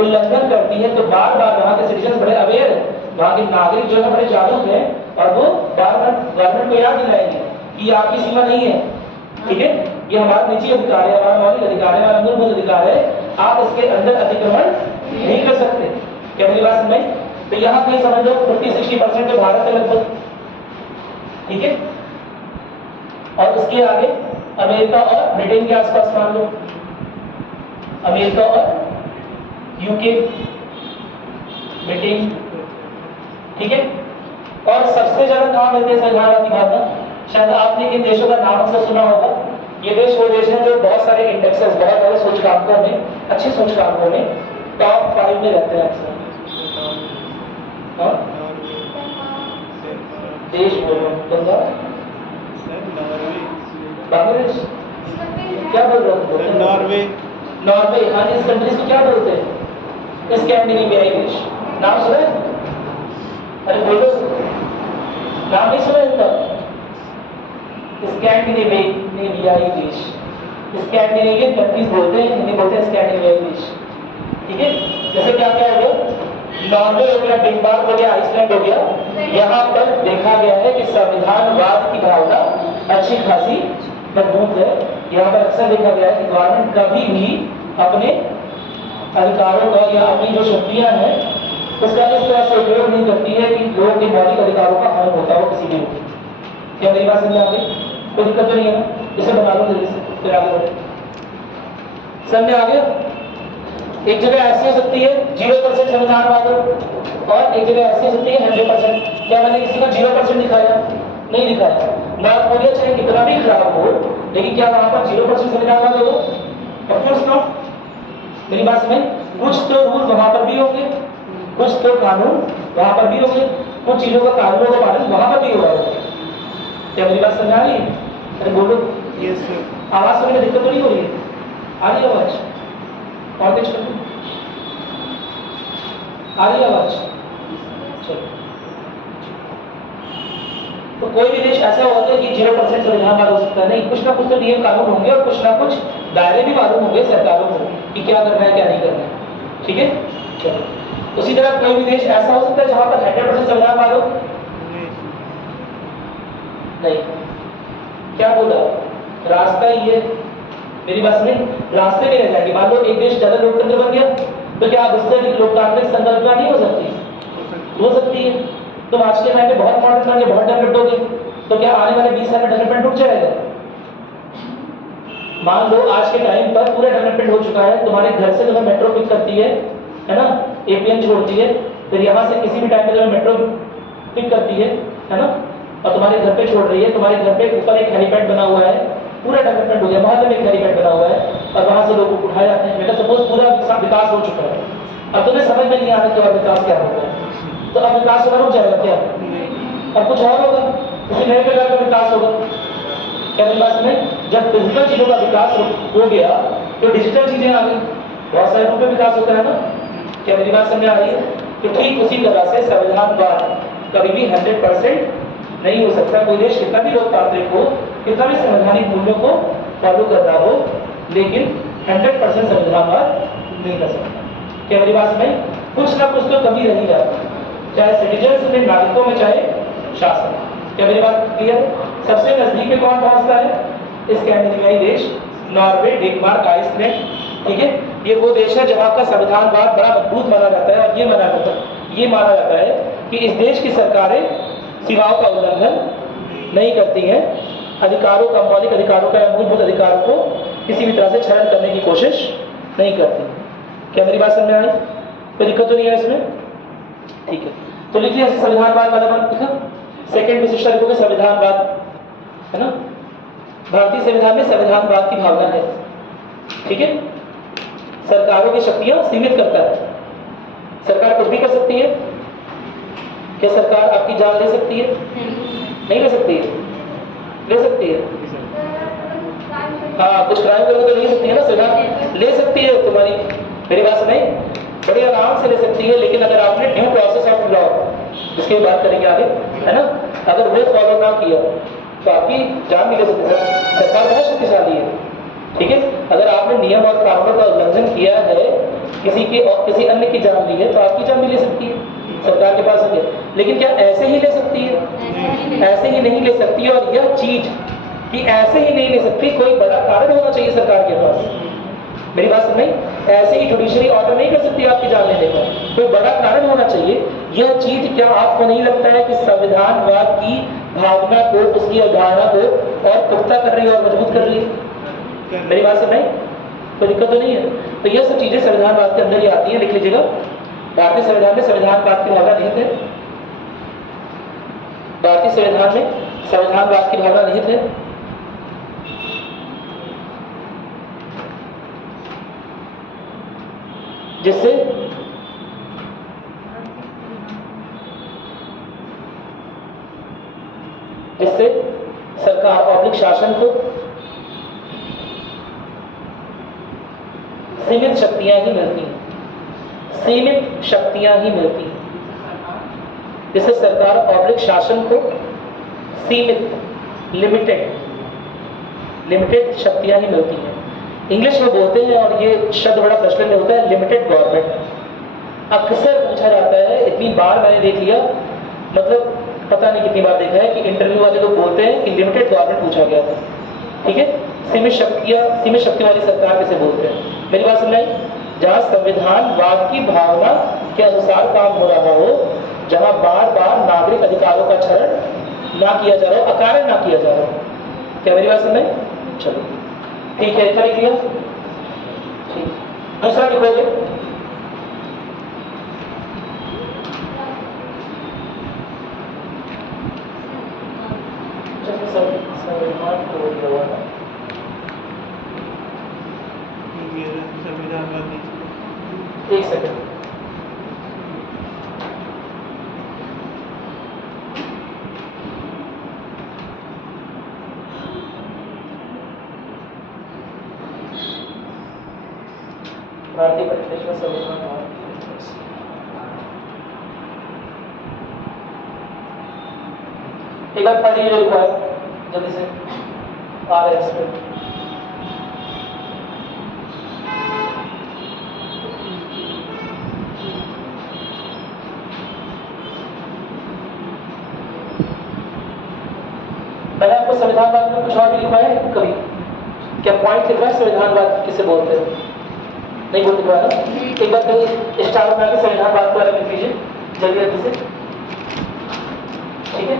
उल्लंघन करती है तो बार बार वहां के सिटीजन बड़े अवेयर है, वहां के नागरिक जो है बड़े जागरूक है, और वो बार बार गवर्नमेंट को याद दिलाएंगे कि आपकी सीमा नहीं है, ठीक है, ये हमारा निजी अधिकार है, हमारा मौलिक अधिकार है, हमारा मूलभूत अधिकार है, आप इसके अंदर अतिक्रमण नहीं कर सकते। क्या मेरी बात समझ? तो यहाँ कहीं समझ लो 50-60% तो भारत है लगभग, ठीक है, और उसके आगे अमेरिका और ब्रिटेन के आसपास मान लो, अमेरिका और यूके, ब्रिटेन, ठीक है। और सबसे ज्यादा कहाँ मिलते हैं संविधानवाद की भावना? शायद आपने इन देशों का नाम अक्सर सुना होगा। ये देश वो देश है जो बहुत सारे इंडेक्सेस, बहुत सारे सूचकांकों में, अच्छे सूचकांकों में टॉप 5 में रहते हैं अक्सर। देश बोल रहा हूँ, बांग्लादेश, क्या बोल रहा हूँ? नॉर्वे, नॉर्वे, हाँ इस कंट्रीज को क्या बोलते हैं? स्कैंडिनेवियाई देश। नाम सुना है? अरे बोलो, नाम नहीं सुना इनका? स्कैंडिनेवियाई देश, स्कैंडिनेवियन कंट्रीज बोलते हैं, हिंदी बोलते हैं स्कैंडिनेवियाई देश। ठीक है, जैसे क्या क्या हो गया, नॉर्वे हो गया, डेनमार्क हो गया, आइसलैंड हो गया। यहाँ पर देखा गया है कि संविधानवाद की भावना अच्छी खासी मजबूत है। यहाँ पर अक्सर देखा गया है कि गवर्नमेंट कभी भी अपने अधिकारों का या अपनी जो शक्तियां हैं उसका इस तरह से उपयोग नहीं करती है कि लोगों के मौलिक अधिकारों का हनन होता हो किसी भी रूप में। क्या मेरी बात समझ आ गई? कोई दिक्कत तो नहीं है ना? इसे बना लो जल्दी से, फिर आगे बढ़े। समझ आ गया? एक जगह ऐसी हो सकती है 0% संविधानवाद और एक जगह ऐसी हो सकती है 100%। क्या मैंने किसी को 0% दिखाया? नहीं दिखाया। नॉर्थ कोरिया चाहे कितना भी खराब हो, लेकिन क्या वहां पर 0% संविधानवाद होगा? Of course not. मेरी बात समझ? कुछ तो रूल वहां पर भी होंगे, कुछ तो कानून वहां पर भी होंगे, कुछ चीजों का कानूनों का पालन वहां पर भी होगा। क्या मेरी बात समझ आ रही है? अरे बोलो। Yes sir. आवाज सुनने में दिक्कत तो नहीं हो रही है? आ रही है आवाज? और कुछ कर आ रही है आवाज? चलो, तो कोई भी देश ऐसा होता है कि 0% संविधानवाद हो सकता है नहीं, कुछ ना कुछ तो नियम कानून होंगे और कुछ ना कुछ दायरे भी मालूम होंगे सरकारों को कि क्या करना है क्या नहीं करना है। ठीक है, चलो। उसी तरह कोई भी देश ऐसा हो सकता है जहां पर 100% संविधानवाद हो? नहीं। क्या बोला? रास्ता ही है। मेरी बात नहीं, रास्ते में रह जाएंगे। मान लो एक देश ज्यादा लोकतंत्र बन गया, तो क्या उससे लोकतांत्रिक संकल्पना नहीं हो सकती? हो सकती है। तुम आज के टाइम पे बहुत मॉडर्न बन गए, बहुत डेवलप्ड हो गए, तो क्या आने वाले 20 साल में डेवलपमेंट रुक जाएगा? मान लो आज के टाइम पर पूरा डेवलपमेंट हो चुका है, तुम्हारे घर से तुम्हें मेट्रो पिक करती है ना, एपीएन छोड़ती है, फिर यहाँ से किसी भी टाइम पे तुम्हें मेट्रो पिक करती है ना, और तुम्हारे घर पे छोड़ रही है। तुम्हारे घर पे ऊपर एक हेलीपैड बना हुआ है, पूरा डेवलपमेंट हो गया, मोहल्ले में एक हेलीपैड बना हुआ है और वहां से लोगों को उठाए जाते हैं। बेटा सपोज पूरा विकास हो चुका है, अब तुम्हें समझ में नहीं आ रहा कि और विकास क्या होगा, तो अब विकास होना रुक जाएगा क्या? अब कुछ और होगा, किसी नए प्रकार का विकास होगा। क्या मेरी बात में? जब फिजिकल चीजों का विकास हो गया तो डिजिटल चीजें आ गई, बहुत सारे रूप में विकास होता है ना। क्या मेरी बात समझ आ रही है? तो ठीक उसी तरह से संविधानवाद कभी भी 100% नहीं हो सकता। कोई देश कितना भी लोकतांत्रिक हो, कितना भी संवैधानिक मूल्यों को फॉलो कर रहा हो, लेकिन 100% संविधानवाद नहीं कर सकता। क्या मेरी बात समझ? कुछ ना कुछ तो कमी रही जाती है, चाहे सिटीजन्स में, नागरिकों में, चाहे शासन। क्या मेरी बात क्लियर? सबसे नजदीक में कौन पहुंचता है? स्कैंडिनेवियाई देश, नॉर्वे, डेनमार्क, आइसलैंड। ठीक है, ये वो देश है जहां का संविधानवाद बड़ा मजबूत माना जाता है और ये माना जाता है कि इस देश की सरकारें सीमाओं का उल्लंघन नहीं करती हैं, अधिकारों का, मौलिक अधिकारों का या मूलभूत अधिकारों को किसी भी तरह से क्षरण करने की कोशिश नहीं करती। क्या मेरी बात समझ में आई? कोई दिक्कत तो नहीं है इसमें? ठीक है, तो लिख लिया संविधानवाद वाला बात लिखा। सेकंड विशिष्टता लिखोगे संविधानवाद, है ना। भारतीय संविधान में संविधानवाद की भावना है। ठीक है, सरकारों की शक्तियां सीमित करता है। सरकार कुछ भी कर सकती है। क्या सरकार आपकी जान ले सकती है? नहीं ले सकती है? ले सकती है। हाँ, कुछ क्राइम करोगे तो ले सकती है ना सरकार, ले सकती है तुम्हारी। मेरी बात सुनाई? बड़े आराम से ले सकती है, लेकिन अगर आपने ड्यू प्रोसेस ऑफ लॉ, जिसकी बात करेंगे आगे, है ना, अगर वो फॉलो ना किया तो आपकी जान भी ले सकती है। सरकार बहुत शक्तिशाली है। ठीक है, अगर आपने नियम और कानूनों का उल्लंघन किया है, किसी अन्य की जान ली है, तो आपकी जान भी ले सकती है, सरकार के पास है। लेकिन क्या ऐसे ही ले सकती है? ऐसे ही नहीं ले सकती। और यह चीज कि ऐसे ही नहीं ले सकती, कोई बड़ा कारण होना चाहिए सरकार के पास। मेरी बात समझ? ऐसे ही जुडिशरी ऑर्डर नहीं कर सकती आपकी जान लेने का, कोई बड़ा कारण होना चाहिए। यह चीज क्या आपको नहीं लगता है कि संविधानवाद की भावना को, उसकी अवधारणा को और पुख्ता कर रही है और मजबूत कर रही है? मेरी बात समझ? कोई दिक्कत तो नहीं है? तो यह सब चीजें संविधानवाद के अंदर ही आती है। लिख लीजिएगा, भारतीय संविधान में संविधानवाद की भावना निहित है। भारतीय संविधान में संविधानवाद की भावना निहित है। जिससे सरकार ऑब्लिक शासन को सीमित शक्तियां ही मिलती हैं, सीमित शक्तियां ही मिलती हैं। जैसे सरकार पब्लिक शासन को सीमित, लिमिटेड शक्तियां ही मिलती हैं। इंग्लिश में बोलते हैं और ये शब्द बड़ा प्रचलन में होता है, लिमिटेड गवर्नमेंट। अक्सर पूछा जाता है, इतनी बार मैंने देख लिया, मतलब पता नहीं कितनी बार देखा है कि इंटरव्यू वाले लोग बोलते हैं कि लिमिटेड गवर्नमेंट पूछा गया था। ठीक है, सीमित शक्तियों वाली सरकार किसे बोलते हैं? मेरी बात समझ आई? जहाँ संविधानवाद की भावना के अनुसार काम हो रहा हो, जहाँ बार बार नागरिक अधिकारों का क्षरण ना किया जा रहा हो, अकारण ना किया जा रहा हो। क्या मेरी बात समझ आई? चलो ठीक है, इतना लिख लिया। ठीक, दूसरा लिखोगे। संविधान को दिया हुआ है, संविधानवादी। एक सेकंड। भारतीय परिप्रेक्ष्य में संविधान एक बार पढ़िए जो लिखा है जल्दी से, आ रहा है इस पर। मैंने आपको संविधानवाद में कुछ और भी लिखवाया है कभी? क्या पॉइंट लिखा है संविधानवाद किसे बोलते हैं? नहीं बोल लिखवाया ना? एक बार कहीं स्टार बना के संविधानवाद के बारे में लिख लीजिए जल्दी जल्दी से। ठीक है,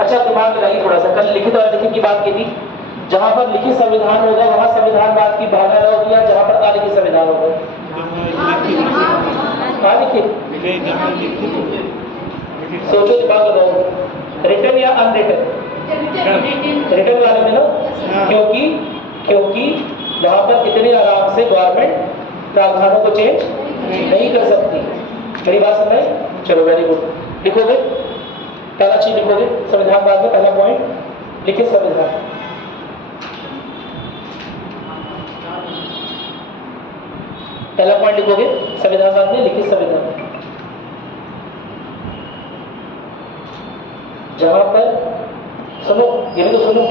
अच्छा दिमाग लगाइए थोड़ा सा। कल लिखित और अलिखित की बात की थी। जहां पर लिखित संविधान होगा वहां संविधानवाद की भावना होगी, या जहां पर अलिखित संविधान होगा? कहाँ लिखित? सोचो, दिमाग लगाओ। रिटर्न या अनरिटन? रिटर्न वाले में ना, क्योंकि वहां पर इतने आराम से गवर्नमेंट प्रावधानों को चेंज नहीं कर सकती। मेरी बात समझ? चलो वेरी गुड। लिखोगे, पहला चीज लिखोगे संविधानवाद में, पहला पॉइंट लिखित संविधान। पहला पॉइंट लिखोगे संविधानवाद में लिखित संविधान। जहां पर सुनो, ये भी तो सुनो,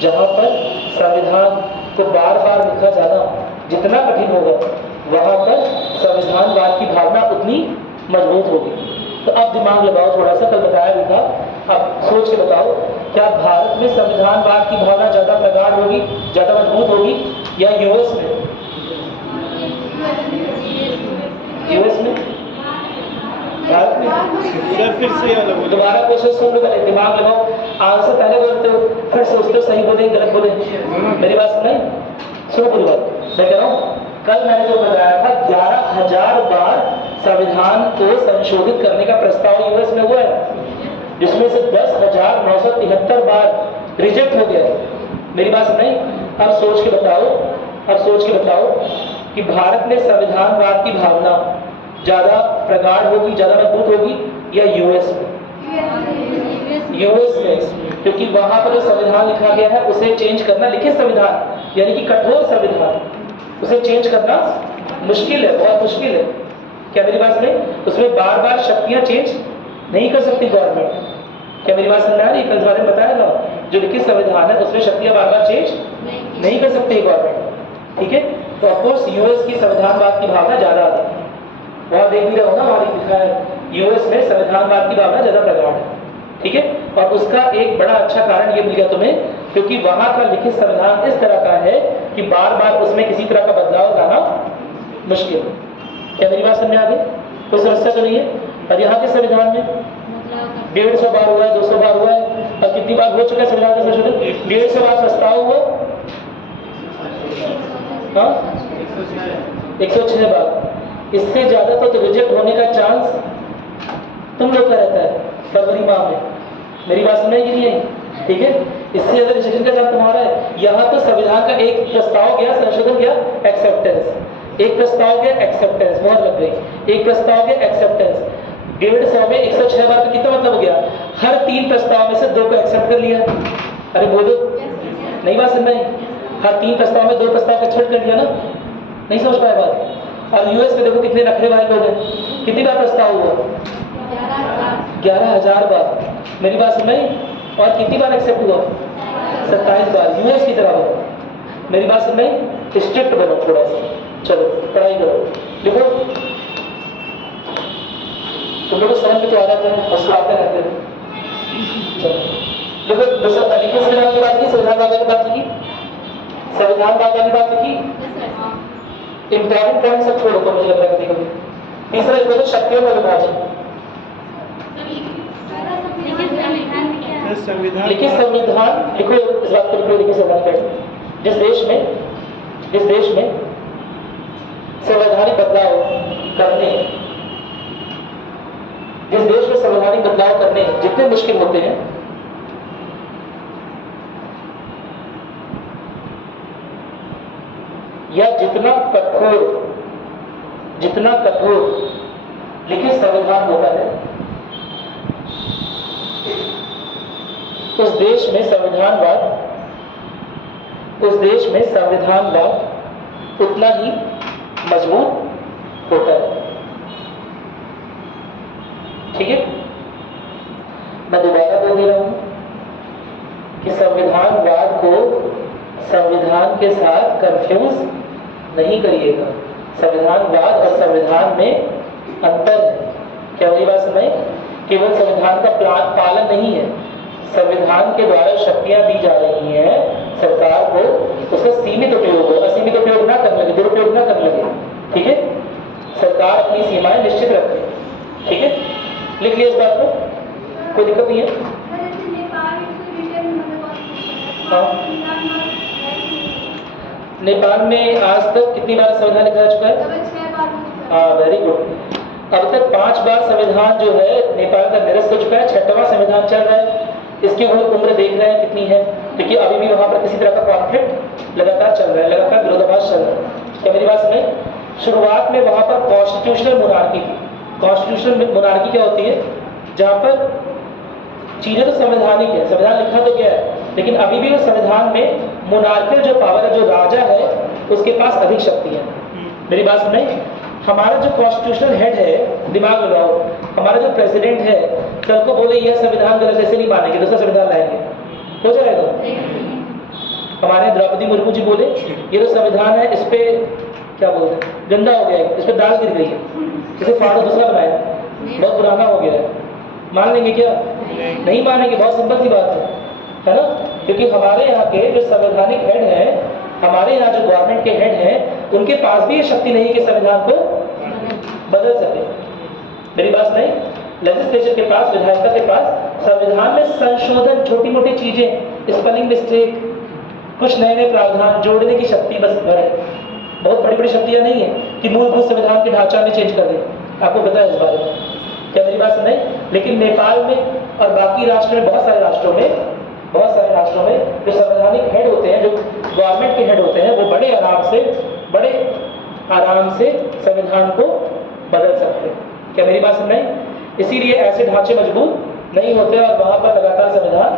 जहां पर संविधान को बार बार लिखा जाना जितना कठिन होगा, वहां पर संविधानवाद की भावना उतनी मजबूत होगी। तो अब दिमाग लगाओ थोड़ा सा, कल बताया भी था, अब सोच के बताओ, क्या भारत में संविधानवाद की भावना ज्यादा प्रगाढ़ होगी, ज्यादा मजबूत होगी, या यूएस में? यूएस में? भारत में? फिर से अलग हो। दोबारा क्वेश्चन सुन लो, पहले दिमाग लगाओ, आंसर पहले बोलते हो फिर सोचते हो सही बोले गलत बोले। मेरी बात सुनाई? सुनो पूरी बात। मैं कह रहा हूँ, कल मैंने जो बताया था 11,000 बार संविधान को संशोधित करने का प्रस्ताव यूएस में हुआ है, जिसमें से 10,973 बार रिजेक्ट हो गया। मेरी बात सुनाई? अब सोच के बताओ कि भारत में संविधानवाद की भावना ज्यादा प्रगाढ़ होगी, ज्यादा मजबूत होगी, या यूएस में? यूएस में, क्योंकि वहां पर जो संविधान लिखा गया है उसे चेंज करना, लिखित संविधान यानी कि कठोर संविधान, उसे चेंज करना मुश्किल है, बहुत मुश्किल है। क्या मेरी बात सुने? उसमें बार बार शक्तियां चेंज नहीं कर सकती गवर्नमेंट। क्या मेरी बात समझ आ रही है? कल बारे में बताया था, जो लिखित संविधान है उसमें शक्तियां बार बार चेंज नहीं कर सकती गवर्नमेंट। ठीक है, तो ऑफकोर्स यूएस की संविधानवाद की भावना ज्यादा है। वहां देख भी रहे हो ना, हमारी लिखा है यूएस में संविधानवाद की भावना ज्यादा प्रगाढ़ है। ठीक है, और उसका एक बड़ा अच्छा कारण ये मिल गया तुम्हें, क्योंकि वहां का लिखित संविधान इस तरह का है कि बार बार उसमें किसी तरह का बदलाव लाना मुश्किल है। क्या मेरी बात समझ आ गई? कोई समस्या तो नहीं है? और यहाँ के संविधान में 150 बार हुआ है, 200 बार हुआ है, और कितनी बार हो चुका है संविधान का संशोधन? 150 बार प्रस्ताव हुआ, 106 बार। इससे ज्यादा तो रिजेक्ट होने का चांस तुम लोग का रहता है फरवरी माह में। मेरी बात सुनाई नहीं है? ठीक है, इससे ज्यादा रिजेक्शन का चांस तुम्हारा है। यहाँ तो संविधान का एक प्रस्ताव गया, संशोधन गया, एक्सेप्टेंस, एक प्रस्ताव गया, एक्सेप्टेंस, बहुत लग गई, एक प्रस्ताव गया, एक्सेप्टेंस, 150 में 106 बार का कितना मतलब हो गया? हर 3 प्रस्ताव में से 2 को एक्सेप्ट कर लिया। अरे बोलो, नहीं बात सुन रही? हर 3 प्रस्ताव में 2 प्रस्ताव का छट कर दिया ना, नहीं समझ पाए बात। और यूएस में देखो कितने नखरे वाले लोग हैं, कितनी बार प्रस्ताव हुआ? 11,000 बार। मेरी बात सुन रही? और कितनी बार एक्सेप्ट हुआ? 27 बार। यूएस की तरह बनो। मेरी बात सुन रही? स्ट्रिक्ट बनो थोड़ा सा, चलो पढ़ाई करो, लिखो। तुम लोग समझ में तो आ जाते हैं, हंसवाते रहते हैं। चलो देखो, दूसरा लिखिए संविधान की बात की, संविधान वाले की बात की, संविधान वाले की बात की। इंपॉर्टेंट पॉइंट सब छोड़ो तो मुझे लगता है कभी कभी। तीसरा लिखो तो शक्तियों का विभाजन। संविधान लिखिए संविधान, लिखो इस बात को लिखो, लिखिए संविधान। जिस देश में संवैधानिक बदलाव करने, जिस देश में संवैधानिक बदलाव करने जितने मुश्किल होते हैं, या जितना कठोर लिखित संविधान होता है, उस देश में संविधानवाद उतना ही मजबूत होता है। ठीक है, मैं दोबारा बोल दे रहा हूं कि संविधानवाद को संविधान के साथ कंफ्यूज नहीं करिएगा। संविधानवाद और संविधान में अंतर है। क्या मेरी बात सुनाई? केवल संविधान का पालन नहीं है, संविधान के द्वारा शक्तियां दी जा रही हैं सरकार को, उसका सीमित उपयोग हो, असीमित उपयोग ना करने लगे, दुरुपयोग ना करने लगे। ठीक है, सरकार अपनी सीमाएं निश्चित रखे। ठीक है, लिख लिया इस बात को, कोई दिक्कत नहीं है। हाँ, नेपाल में आज तक कितनी बार संविधान लिखा जा चुका है? हाँ, वेरी गुड। अब तक 5 बार संविधान जो है नेपाल का निरस्त हो चुका है, 6वां संविधान चल रहा है। इसकी उम्र देख रहे हैं कितनी है, क्योंकि अभी भी वहां पर किसी तरह का कॉन्फ्लिक्ट लगातार चल रहा है, लगातार विरोधाभास चल रहा है। क्या मेरी बात सुने? शुरुआत में वहां पर कॉन्स्टिट्यूशनल मोनार्की थी। कॉन्स्टिट्यूशनल मोनार्की क्या होती है? जहां पर चीजें तो संवैधानिक है, संविधान लिखा तो गया है, लेकिन अभी भी उस संविधान में मोनार्कियल जो पावर है, जो राजा है, उसके पास अधिक शक्ति है। मेरी बात सुने? हमारा जो कॉन्स्टिट्यूशनल हेड है, दिमाग लगाओ, हमारा जो प्रेसिडेंट है, कल को बोले यह संविधान गलत, ऐसे नहीं मानेंगे, दूसरा संविधान लाएंगे, हो जाएगा। हमारे द्रौपदी मुर्मू जी बोले ये जो संविधान है, इस पे क्या बोलते हैं, गंदा हो गया है, इस पे दाल गिर गई है, इसे फाड़ो, दूसरा बनाया, बहुत पुराना हो गया है। मान लेंगे क्या? नहीं मानेंगे। बहुत सिंपल सी बात है ना? क्योंकि हमारे यहाँ के जो संवैधानिक हेड हैं, हमारे यहाँ जो गवर्नमेंट के हेड हैं, उनके पास भी ये शक्ति नहीं कि संविधान को बदल सके। मेरी बात नहीं? लेजिस्लेचर के पास, विधायिका के पास संविधान में संशोधन, छोटी मोटी चीजें, स्पेलिंग मिस्टेक, कुछ नए नए प्रावधान जोड़ने की शक्ति बस है। बहुत बड़ी बड़ी शक्तियां नहीं है कि मूलभूत संविधान के ढांचा में चेंज कर दें। आपको पता है इस बारे में? क्या मेरी बात सुनाई? लेकिन नेपाल में और बाकी राष्ट्र में, बहुत सारे राष्ट्रों में जो संवैधानिक हेड होते हैं, जो गवर्नमेंट के हेड होते हैं, वो बड़े आराम से संविधान को बदल सकते हैं। क्या मेरी बात सुन रहे हैं? इसीलिए ऐसे ढांचे मजबूत नहीं होते और वहां पर लगातार संविधान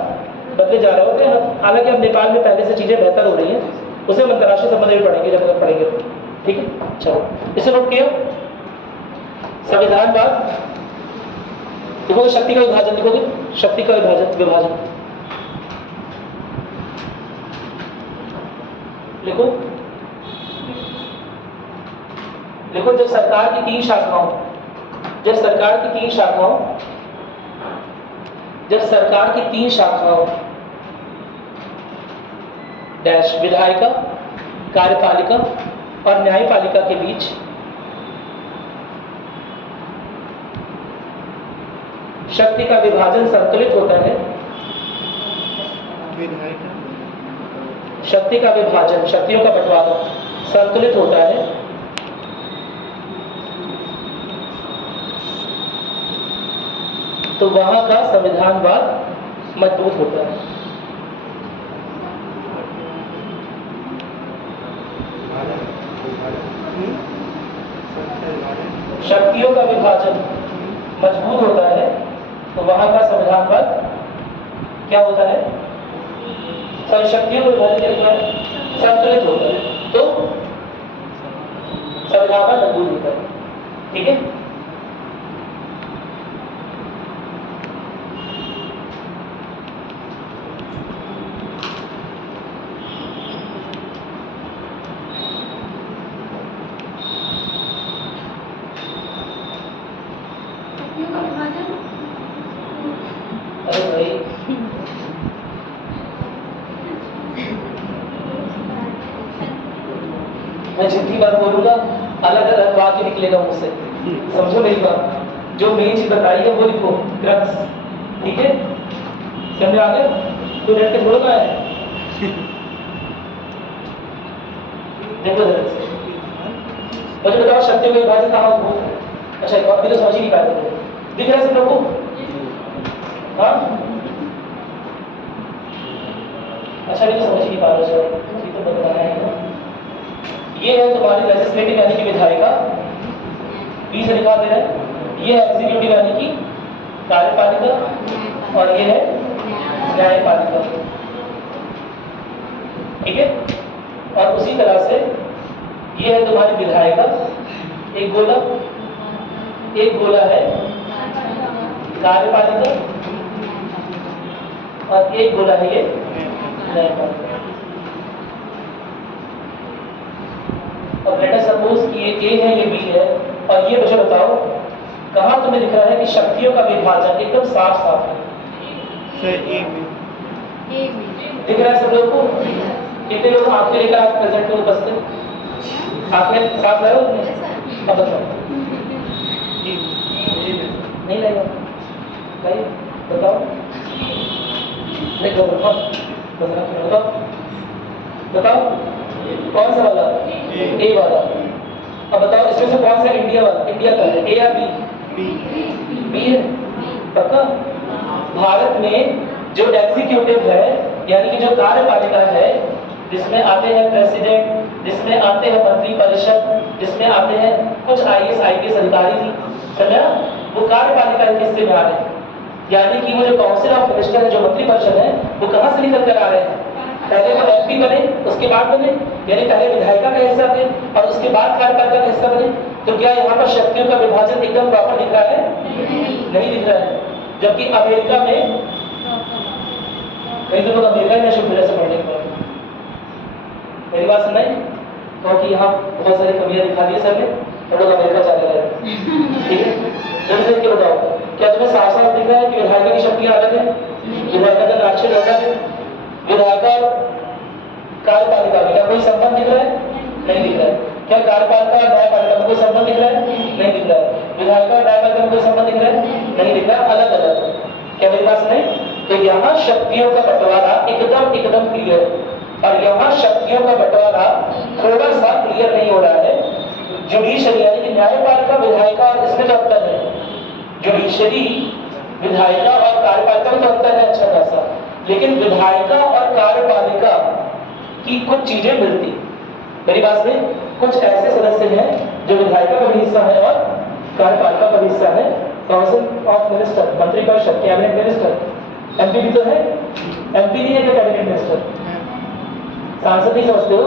बदले जा रहे होते हैं। हालांकि अब नेपाल में पहले से चीजें बेहतर हो रही हैं, उसे हम अंतर्राष्ट्रीय संबंध भी पढ़ेंगे जब तक पढ़ेंगे। ठीक है, चलो इसे नोट किया। संविधानवाद देखोगे, शक्ति का विभाजन लिखोगे, शक्ति का विभाजन लिखो। जब सरकार की तीन शाखाओं डैश विधायिका, कार्यपालिका और न्यायपालिका के बीच शक्ति का विभाजन संतुलित होता है। शक्ति का विभाजन, शक्तियों का बंटवारा संतुलित होता है तो वहां का संविधानवाद मजबूत होता है। शक्तियों का विभाजन मजबूत होता है तो वहां का संविधानवाद क्या होता है? सॉरी, शक्तियों का विभाजन क्या होता है? संतुलित होता है तो संविधान का मजबूत होता है। ठीक है, अरे भाई मैं जितनी बार बोलूंगा अलग अलग वाक्य निकलेगा मुझसे, समझो मेरी बात। जो मेन चीज बताई है वो लिखो, क्रक्स। ठीक है, समझ आ गया? तो नेट पे थोड़ा है, देखो जरा से। मुझे बताओ शक्तियों का विभाजन कहाँ हो? अच्छा अभी तो समझ ही नहीं पाए तुम लोग। दिख रहा है सब लोग को? हाँ, अच्छा अभी तो समझ ही नहीं पा रहे हो, ठीक है बताना है ना। ये है तुम्हारी लेजिस्लेटिव यानी कि विधायिका, बी से लिखा दे रहा है। ये है एग्जीक्यूटिव यानी कि कार्यपालिका, और ये है न्यायपालिका। ठीक है, और उसी तरह से ये है तुम्हारी विधायिका, एक गोला है कार्यपालिका, और एक गोला है ये न्यायपालिका। और लेट अस सपोज कि ये ए है, ये बी है, और ये मुझे बताओ कहाँ तुम्हें दिख रहा है कि शक्तियों का विभाजन एकदम साफ साफ है? सर ए में दिख रहा है सब लोग को? कितने लोग आपके लेकर आज प्रेजेंट में उपस्थित? आपने साफ है? अब बताओ नहीं लगेगा भाई, बताओ नहीं बताओ बताओ बताओ कौन सा वाला? ए वाला। अब बताओ इसमें से कौन सा इंडिया वाला, इंडिया का है, ए या बी? बी है पक्का? भारत में जो एग्जीक्यूटिव है यानी कि जो कार्यपालिका है, जिसमें आते हैं प्रेसिडेंट, जिसमें आते हैं मंत्री परिषद, जिसमें आते हैं कुछ आईएएस आईपीएस अधिकारी भी, समझा? वो कार्यपालिका के हिस्से में आ रहे हैं। यानी कि वो जो काउंसिल ऑफ मिनिस्टर है, जो मंत्री परिषद है, वो कहाँ से निकल कर आ रहे हैं? पहले वो एमपी बने, उसके बाद बने, यानी पहले विधायिका का हिस्सा थे और उसके बाद कार्यपालिका का हिस्सा बने। तो क्या यहाँ पर शक्तियों का विभाजन एकदम प्रॉपर दिख रहा है? नहीं दिख रहा है। जबकि अमेरिका में कई लोग अमेरिका में शुरू से पढ़ने के बाद, मेरी बात सुनाई, क्योंकि यहाँ बहुत सारी कमियां दिखा दी सर ने, तो लोग अमेरिका चले गए। ठीक है, जल्दी देख के बताओ, क्या तुम्हें साफ साफ दिख रहा है कि विधायिका की शक्तियां अलग है? विधायिका का राष्ट्रीय अलग है, विधायिका कार्यपालिका में क्या कोई संबंध दिख रहा है? नहीं दिख रहा है। क्या कार्यपालिका न्यायपालिका में कोई संबंध दिख रहा है? नहीं दिख रहा है। विधायिका न्यायपालिका में कोई संबंध दिख रहा है? नहीं दिख रहा, अलग अलग। क्या मेरी बात नहीं? तो यहाँ शक्तियों का बंटवारा एकदम क्लियर है, और यहाँ शक्तियों का बंटवारा थोड़ा सा क्लियर नहीं हो रहा है। जुडिशरी यानी कि न्यायपालिका, विधायिका, और इसमें जो अंतर है, जुडिशरी विधायिका और कार्यपालिका में तो अंतर है अच्छा खासा, लेकिन विधायिका और कार्यपालिका की कुछ चीजें मिलती। मेरी बात में कुछ ऐसे सदस्य हैं जो विधायिका का भी हिस्सा है और कार्यपालिका का भी हिस्सा है। काउंसिल ऑफ मिनिस्टर, मंत्री परिषद, कैबिनेट मिनिस्टर, एमपी भी तो है। एमपी नहीं है तो कैबिनेट मिनिस्टर, सांसद नहीं समझते हो,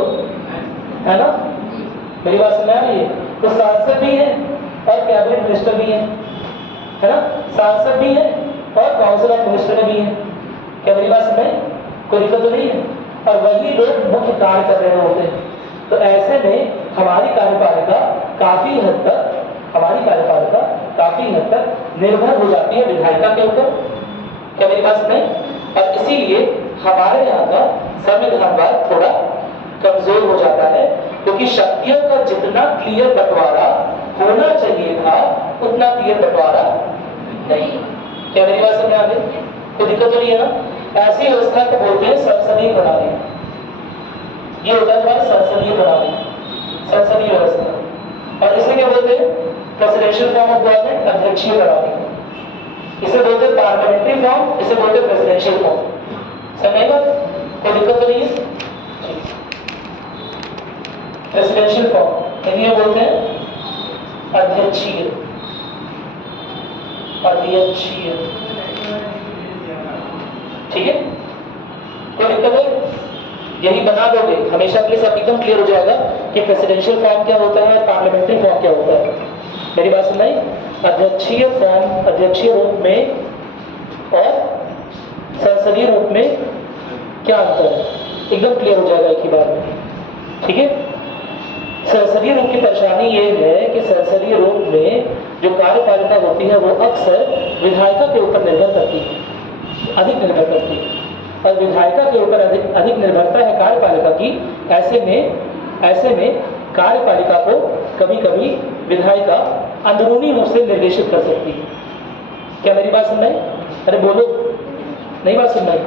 है ना? मेरी बात सुनना है, तो सांसद भी है और कैबिनेट मिनिस्टर भी है ना? सांसद भी है और काउंसिल ऑफ मिनिस्टर भी है। क्या मेरी बात सुनाई? कोई दिक्कत तो नहीं है? और वही लोग मुख्य कार्य कर रहे होते हैं। तो ऐसे में हमारी कार्यपालिका काफी हद तक निर्भर हो जाती है विधायिका के ऊपर। क्या मेरी बात सुनाई? और इसीलिए हमारे यहाँ का संविधानवाद थोड़ा कमजोर हो जाता है, क्योंकि शक्तियों का जितना क्लियर बंटवारा होना चाहिए था उतना क्लियर बंटवारा नहीं। क्या मेरी बात समझ आ गई? कोई दिक्कत तो नहीं है ना? ऐसी व्यवस्था को बोलते हैं संसदीय प्रणाली। ये होता है हमारा संसदीय प्रणाली, संसदीय व्यवस्था। और इसे क्या बोलते हैं? प्रेसिडेंशियल फॉर्म ऑफ गवर्नमेंट, अध्यक्षीय प्रणाली। इसे बोलते हैं पार्लियामेंट्री फॉर्म, इसे बोलते हैं प्रेसिडेंशियल फॉर्म। समझेगा? कोई दिक्कत तो नहीं है? प्रेसिडेंशियल फॉर्म हिंदी में बोलते हैं अध्यक्षीय, ठीक है? कोई दिक्कत है? यही बना दोगे हमेशा के लिए सब एकदम क्लियर हो जाएगा कि प्रेसिडेंशियल फॉर्म क्या होता है और पार्लियामेंट्री फॉर्म क्या होता है। मेरी बात सुन रही? अध्यक्षीय फॉर्म, अध्यक्षीय रूप में और संसदीय रूप में क्या अंतर है, एकदम क्लियर हो जाएगा एक ही बार में। ठीक है? संसदीय रूप की परेशानी ये है कि संसदीय रूप में जो कार्यपालिका होती है वो अक्सर विधायिका के ऊपर निर्भर करती है, अधिक निर्भर करती है, और विधायिका के ऊपर अधिक निर्भरता है कार्यपालिका की। ऐसे में कार्यपालिका को कभी कभी विधायिका अंदरूनी रूप से निर्देशित कर सकती है। क्या मेरी बात सुन रहे? अरे बोलो, नहीं बात सुन रहे?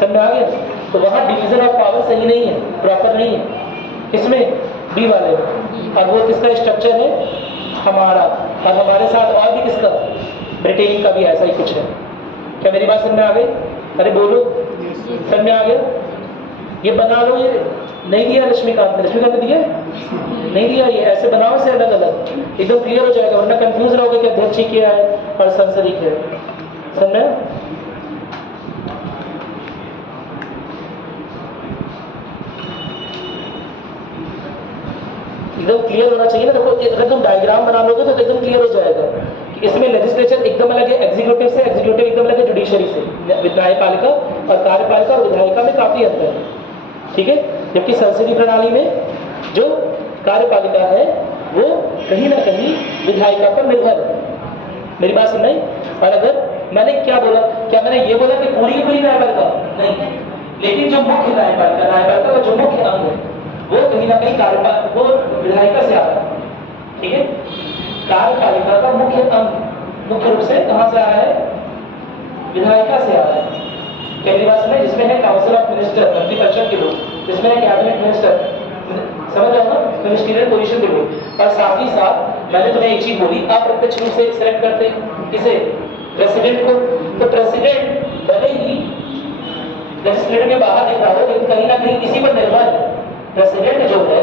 समझ में आ गया? तो वहाँ डिवीजन ऑफ पावर सही नहीं है, प्रॉपर नहीं है। किसमें? बी वाले में। और वो किसका स्ट्रक्चर है? हमारा। और हमारे साथ और भी किसका? ब्रिटेन का भी ऐसा ही कुछ है। क्या मेरी बात समझ में आ गई? अरे बोलो, समझ में आ गया? ये बना लो। ये नहीं दिया रश्मिकांत ने, रश्मिकांत ने दिया? नहीं दिया। ये ऐसे बनाओ से अलग अलग, एकदम क्लियर हो जाएगा, वरना कंफ्यूज रहोगे कि अध्यक्ष क्या है और संसदीय क्या है। समझ में? एकदम क्लियर होना चाहिए ना। देखो अगर तुम डायग्राम बना लोगे तो एकदम क्लियर हो जाएगा कि इसमें लेजिस्लेचर एकदम अलग है एग्जीक्यूटिव से, एग्जीक्यूटिव एकदम अलग है जुडिशरी से, न्यायपालिका और कार्यपालिका और विधायिका में काफी अंतर है। ठीक है? जबकि संसदीय प्रणाली में जो कार्यपालिका है वो कहीं ना कहीं विधायिका पर निर्भर है। मेरी बात सुन रही? और अगर मैंने क्या बोला, क्या मैंने ये बोला कि पूरी की पूरी न्यायपालिका नहीं, लेकिन जो मुख्य न्यायपालिका का जो मुख्य अंग है वो कहीं ना कहीं कार्यपालिका, वो विधायिका से आता है। ठीक है? कार्यपालिका का मुख्य अंग मुख्य रूप से कहां से आ रहा है? विधायिका से आ रहा है। पहली बात सुने, जिसमें है काउंसिल ऑफ मिनिस्टर, मंत्रिपरिषद के लोग, जिसमें है कैबिनेट मिनिस्टर, समझ रहे हो ना, मिनिस्ट्रियल पोजीशन के लोग। और साथ ही साथ मैंने तुम्हें एक चीज बोली, अप्रत्यक्ष रूप से सिलेक्ट करते किसे? प्रेसिडेंट को। तो प्रेसिडेंट भले ही लेजिस्लेटिव के बाहर दिख रहा हो, लेकिन कहीं ना कहीं किसी पर निर्भर है। प्रेसिडेंट जो है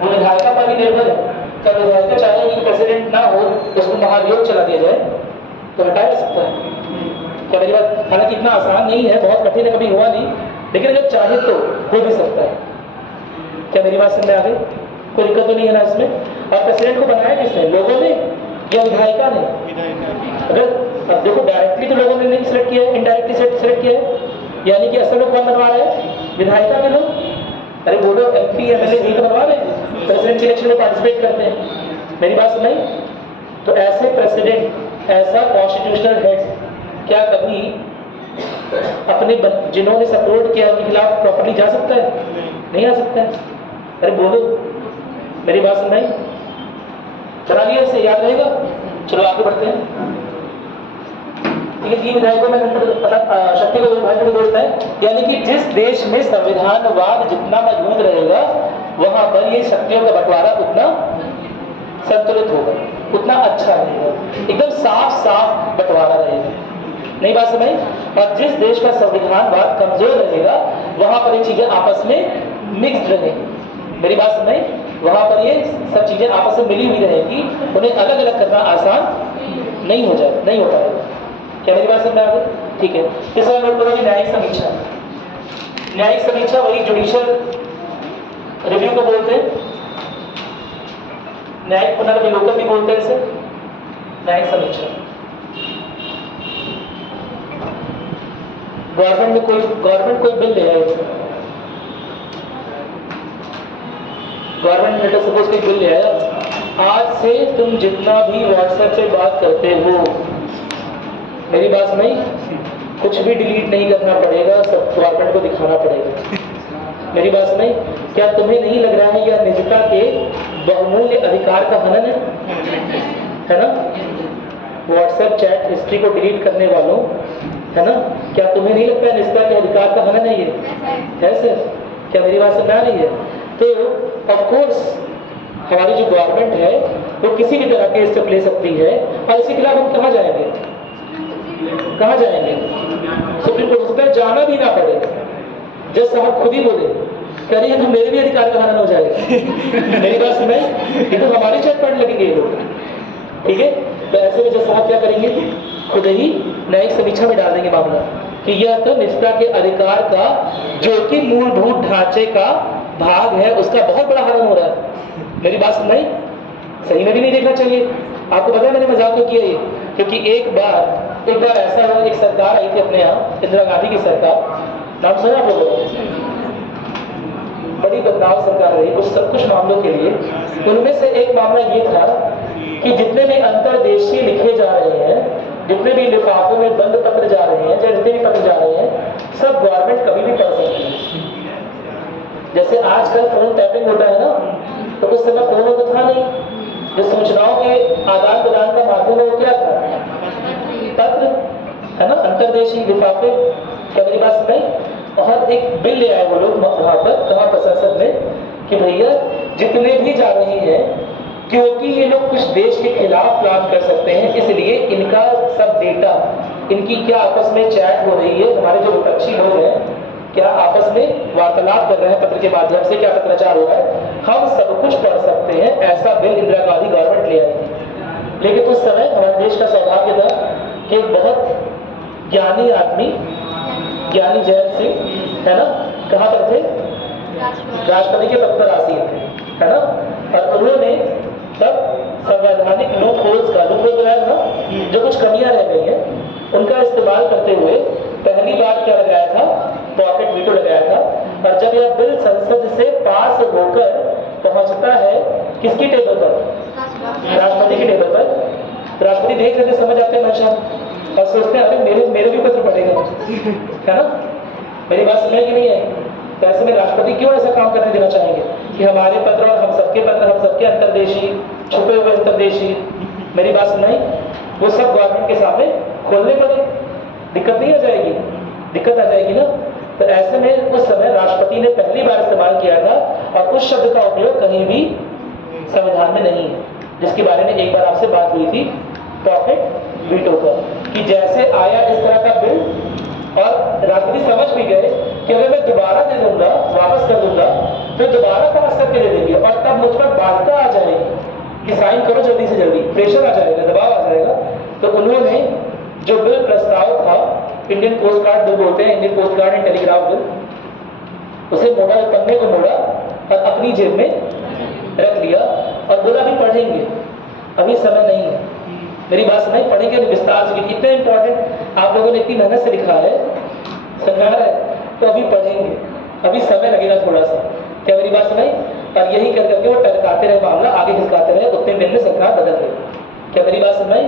वो विधायिका पर ही निर्भर है। क्या विधायिका चाहेगी कि प्रेसिडेंट ना हो, उसको महाभियोग चला दिया जाए तो हटाया जा सकता है? क्या मेरी बात? हालांकि इतना आसान नहीं है, बहुत कठिन है, कभी हुआ नहीं, लेकिन अगर चाहे तो हो भी सकता है। क्या मेरी बात समझ में आ गई? कोई दिक्कत तो नहीं है ना इसमें? और प्रेसिडेंट को बनाया किसने? लोगों ने या विधायिका ने? अगर अब देखो, डायरेक्टली तो लोगों ने नहीं सिलेक्ट किया है, इनडायरेक्टली सिलेक्ट किया है, यानी कि असल में कौन बनवा रहा है? विधायिका के लोग। अरे बोलो, MP MLA नहीं बनवा रहे, प्रेसिडेंट के इलेक्शन में पार्टिसिपेट करते हैं। मेरी बात सुनाई? तो ऐसे प्रेसिडेंट, ऐसा कॉन्स्टिट्यूशनल हेड क्या कभी अपने जिन्होंने सपोर्ट किया उनके खिलाफ प्रॉपर्ली जा सकता है? नहीं आ सकता है। अरे बोलो, मेरी बात सुनाई? चला लिया, इसे याद रहेगा? चलो आगे बढ़ते हैं। ये 3 विधायकों में शक्ति को विभाजन जोड़ता है, यानी कि जिस देश में संविधानवाद जितना मजबूत रहेगा वहां पर ये शक्तियों का बंटवारा उतना संतुलित होगा, उतना अच्छा रहेगा, एकदम साफ बंटवारा रहेगा। नहीं बात समझ? और जिस देश का संविधानवाद कमजोर रहेगा वहां पर ये चीजें आपस में मिक्स्ड रहेगी। मेरी बात समझ? वहां पर ये सब चीजें आपस में मिली हुई रहेगी, उन्हें अलग अलग करना आसान नहीं हो पाएगा। क्या मेरी बात समझ में आ गई? ठीक है। इस बार नोट करो कि न्यायिक समीक्षा, न्यायिक समीक्षा वही जुडिशियल रिव्यू को बोलते हैं, न्यायिक पुनर्विलोकन भी बोलते हैं इसे, न्यायिक समीक्षा। गवर्नमेंट कोई बिल ले आए, गवर्नमेंट ने सपोज कोई बिल ले आया, आज से तुम जितना भी व्हाट्सएप पे बात करते हो, मेरी बात नहीं, कुछ भी डिलीट नहीं करना पड़ेगा, सब गवर्नमेंट को दिखाना पड़ेगा। मेरी बात नहीं? क्या तुम्हें नहीं लग रहा है यह निजता के बहुमूल्य अधिकार का हनन है ना? व्हाट्सएप चैट हिस्ट्री को डिलीट करने वालों, है ना? क्या तुम्हें नहीं लगता है निजता के अधिकार का हनन है ये? है सर? क्या मेरी बात समझ आ रही है? तो ऑफ कोर्स हमारी जो गवर्नमेंट है वो किसी भी तरह के स्टेप ले सकती है, और इसके खिलाफ हम कहाँ जाएंगे? कहाँ जाएंगे? सुप्रीम कोर्ट पर जाना भी ना पड़े, जज साहब खुद ही बोले करिए तो मेरे भी अधिकार का हनन हो जाएगा। मेरी बात सुनाई? ये तो हमारे चैट पढ़ने लगेंगे ये लोग। ठीक है? तो ऐसे में जज साहब क्या करेंगे? खुद ही न्यायिक समीक्षा में डाल देंगे मामला। कि यह तो निजता के अधिकार का जो कि मूलभूत ढांचे का भाग है उसका बहुत बड़ा हनन हो रहा है। मेरी बात सुन रही? सही में भी नहीं देखना चाहिए। आपको पता है मैंने मजाक क्यों किया ये? क्योंकि एक बार ऐसा हुआ, एक सरकार आई थी अपने यहाँ, इंदिरा गांधी की सरकार, नाम सुना आप लोगों ने? बड़ी बदनाम सरकार रही कुछ मामलों के लिए। उनमें से एक मामला ये था कि जितने भी अंतर्देशीय लिखे जा रहे हैं, जितने भी लिफाफों में बंद पत्र जा रहे हैं, चाहे जितने भी पत्र जा रहे हैं, सब गवर्नमेंट कभी भी पढ़ सकती है। जैसे आजकल फोन टैपिंग होता है ना, तो उस समय फोन तो था नहीं। जो सूचनाओं के आदान प्रदान का माध्यम है वो क्या था? पत्र, है ना, अंतर्देशीय लिफाफे। क्या मेरी बात सुनाई? और एक बिल ले आए वो लोग वहां पर, कहाँ पर, संसद में, कि भैया जितने भी जा रहे हैं, क्योंकि ये लोग कुछ देश के खिलाफ प्लान कर सकते हैं, इसलिए इनका सब डेटा, इनकी क्या आपस में चैट हो रही है, हमारे जो विपक्षी लोग हैं क्या आपस में वार्तालाप कर रहे हैं पत्र के माध्यम से, क्या पत्राचार हो रहा है, हम सब कुछ पढ़ सकते हैं। ऐसा बिल इंदिरा गांधी गवर्नमेंट ले आई थी। लेकिन उस समय हमारे देश का सौभाग्य था कि एक बहुत ज्ञानी आदमी, ज्ञानी जैन सिंह, है ना, कहाँ पर थे? राष्ट्रपति के पद पर आसीन थे, है ना। और उन्होंने तब संवैधानिक लूप होल्स का, लूप होल जो है ना, जो कुछ कमियां रह गई हैं, उनका इस्तेमाल करते हुए पहली बार क्या लगाया था? पॉकेट वीटो लगाया था। और जब यह बिल संसद से पास होकर पहुंचता है किसकी टेबल पर? राष्ट्रपति की टेबल पर। तो राष्ट्रपति देख लेते, समझ आते हैं मंशा, और सोचते हैं अरे मेरे भी पत्र पड़ेगा, है ना। मेरी बात समझ कि नहीं है? तो ऐसे में राष्ट्रपति क्यों ऐसा काम करने देना चाहेंगे कि हमारे पत्र और हम सबके पत्र, हम सबके अंतर्देशी, छुपे हुए अंतर्देशी, मेरी बात सुनाई, वो सब गवर्नमेंट के सामने खोलने पड़े? दिक्कत नहीं आ जाएगी? दिक्कत आ जाएगी ना। तो ऐसे में उस समय राष्ट्रपति ने पहली बार इस्तेमाल किया था, और उस शब्द का उपयोग कहीं भी संविधान में नहीं है, जिसके बारे में एक बार आपसे बात हुई थी, पॉकेट वीटो का, कि जैसे आया इस तरह का बिल, और राष्ट्रपति समझ भी गए कि अगर मैं दोबारा दे दूंगा, वापस कर दूंगा, तो दोबारा पास करके दे देंगे, और तब मुझ पर बाध्यता आ जाएगी कि साइन करो जल्दी से जल्दी, प्रेशर आ जाएगा, दबाव आ जाएगा। तो उन्होंने जो बिल प्रस्ताव था, इंडियन पोस्ट कार्ड बिल बोलते हैं, Indian post card and telegraph bill, उसे मोड़ा, पन्ने को मोड़ा और अपनी जेब में रख लिया और बोला अभी पढ़ेंगे, अभी समय नहीं है। मेरी बात सुनाई? पढ़ेंगे अभी विस्तार से, इतना इंपॉर्टेंट आप लोगों ने इतनी मेहनत से लिखा है, समझा रहा है, तो अभी पढ़ेंगे, अभी समय लगेगा थोड़ा सा। क्या मेरी बात सुनाई? और यही कर करके वो टरकाते रहे, मामला आगे खिसकाते रहे, उतने दिन में सरकार बदल गई। क्या मेरी बात सुनाई?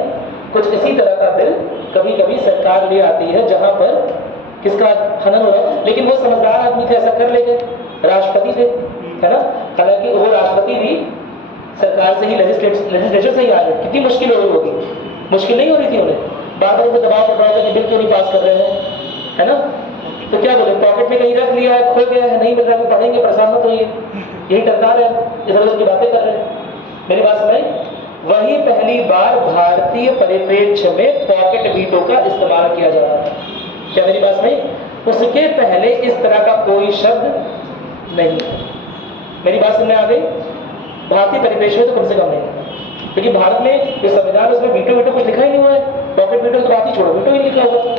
कुछ इसी तरह का बिल कभी कभी सरकार ले आती है जहां पर किसका हनन हो रहा है, लेकिन वो समझदार आदमी थे, ऐसा कर लेंगे, राष्ट्रपति थे, है ना। हालांकि वो राष्ट्रपति भी सरकार से ही, लेजिस्लेचर से ही आए। कितनी मुश्किल हो रही होगी? मुश्किल नहीं हो रही थी उन्हें? बार बार उनको दबाव पड़ रहा था कि बिल क्यों नहीं पास कर रहे हैं, है ना। तो क्या बोले, पॉकेट में कहीं रख लिया है, खो गया है, नहीं मिल रहा, पढ़ेंगे, परेशान मत होइए, यही टरकार है, इधर उधर की बातें कर रहे हैं। मेरी बात समझ? वही पहली बार भारतीय परिप्रेक्ष्य में पॉकेट वीटो का इस्तेमाल किया जा रहा था। क्या मेरी बात समझ? उसके पहले इस तरह का कोई शब्द नहीं। मेरी बात समझ में आ गई? भारतीय परिप्रेक्ष्य में तो कम से कम नहीं, क्योंकि भारत में जो संविधान उसमें वीटो कुछ लिखा ही नहीं हुआ है। पॉकेट वीटो की बात ही छोड़ो, वीटो ही लिखा हुआ,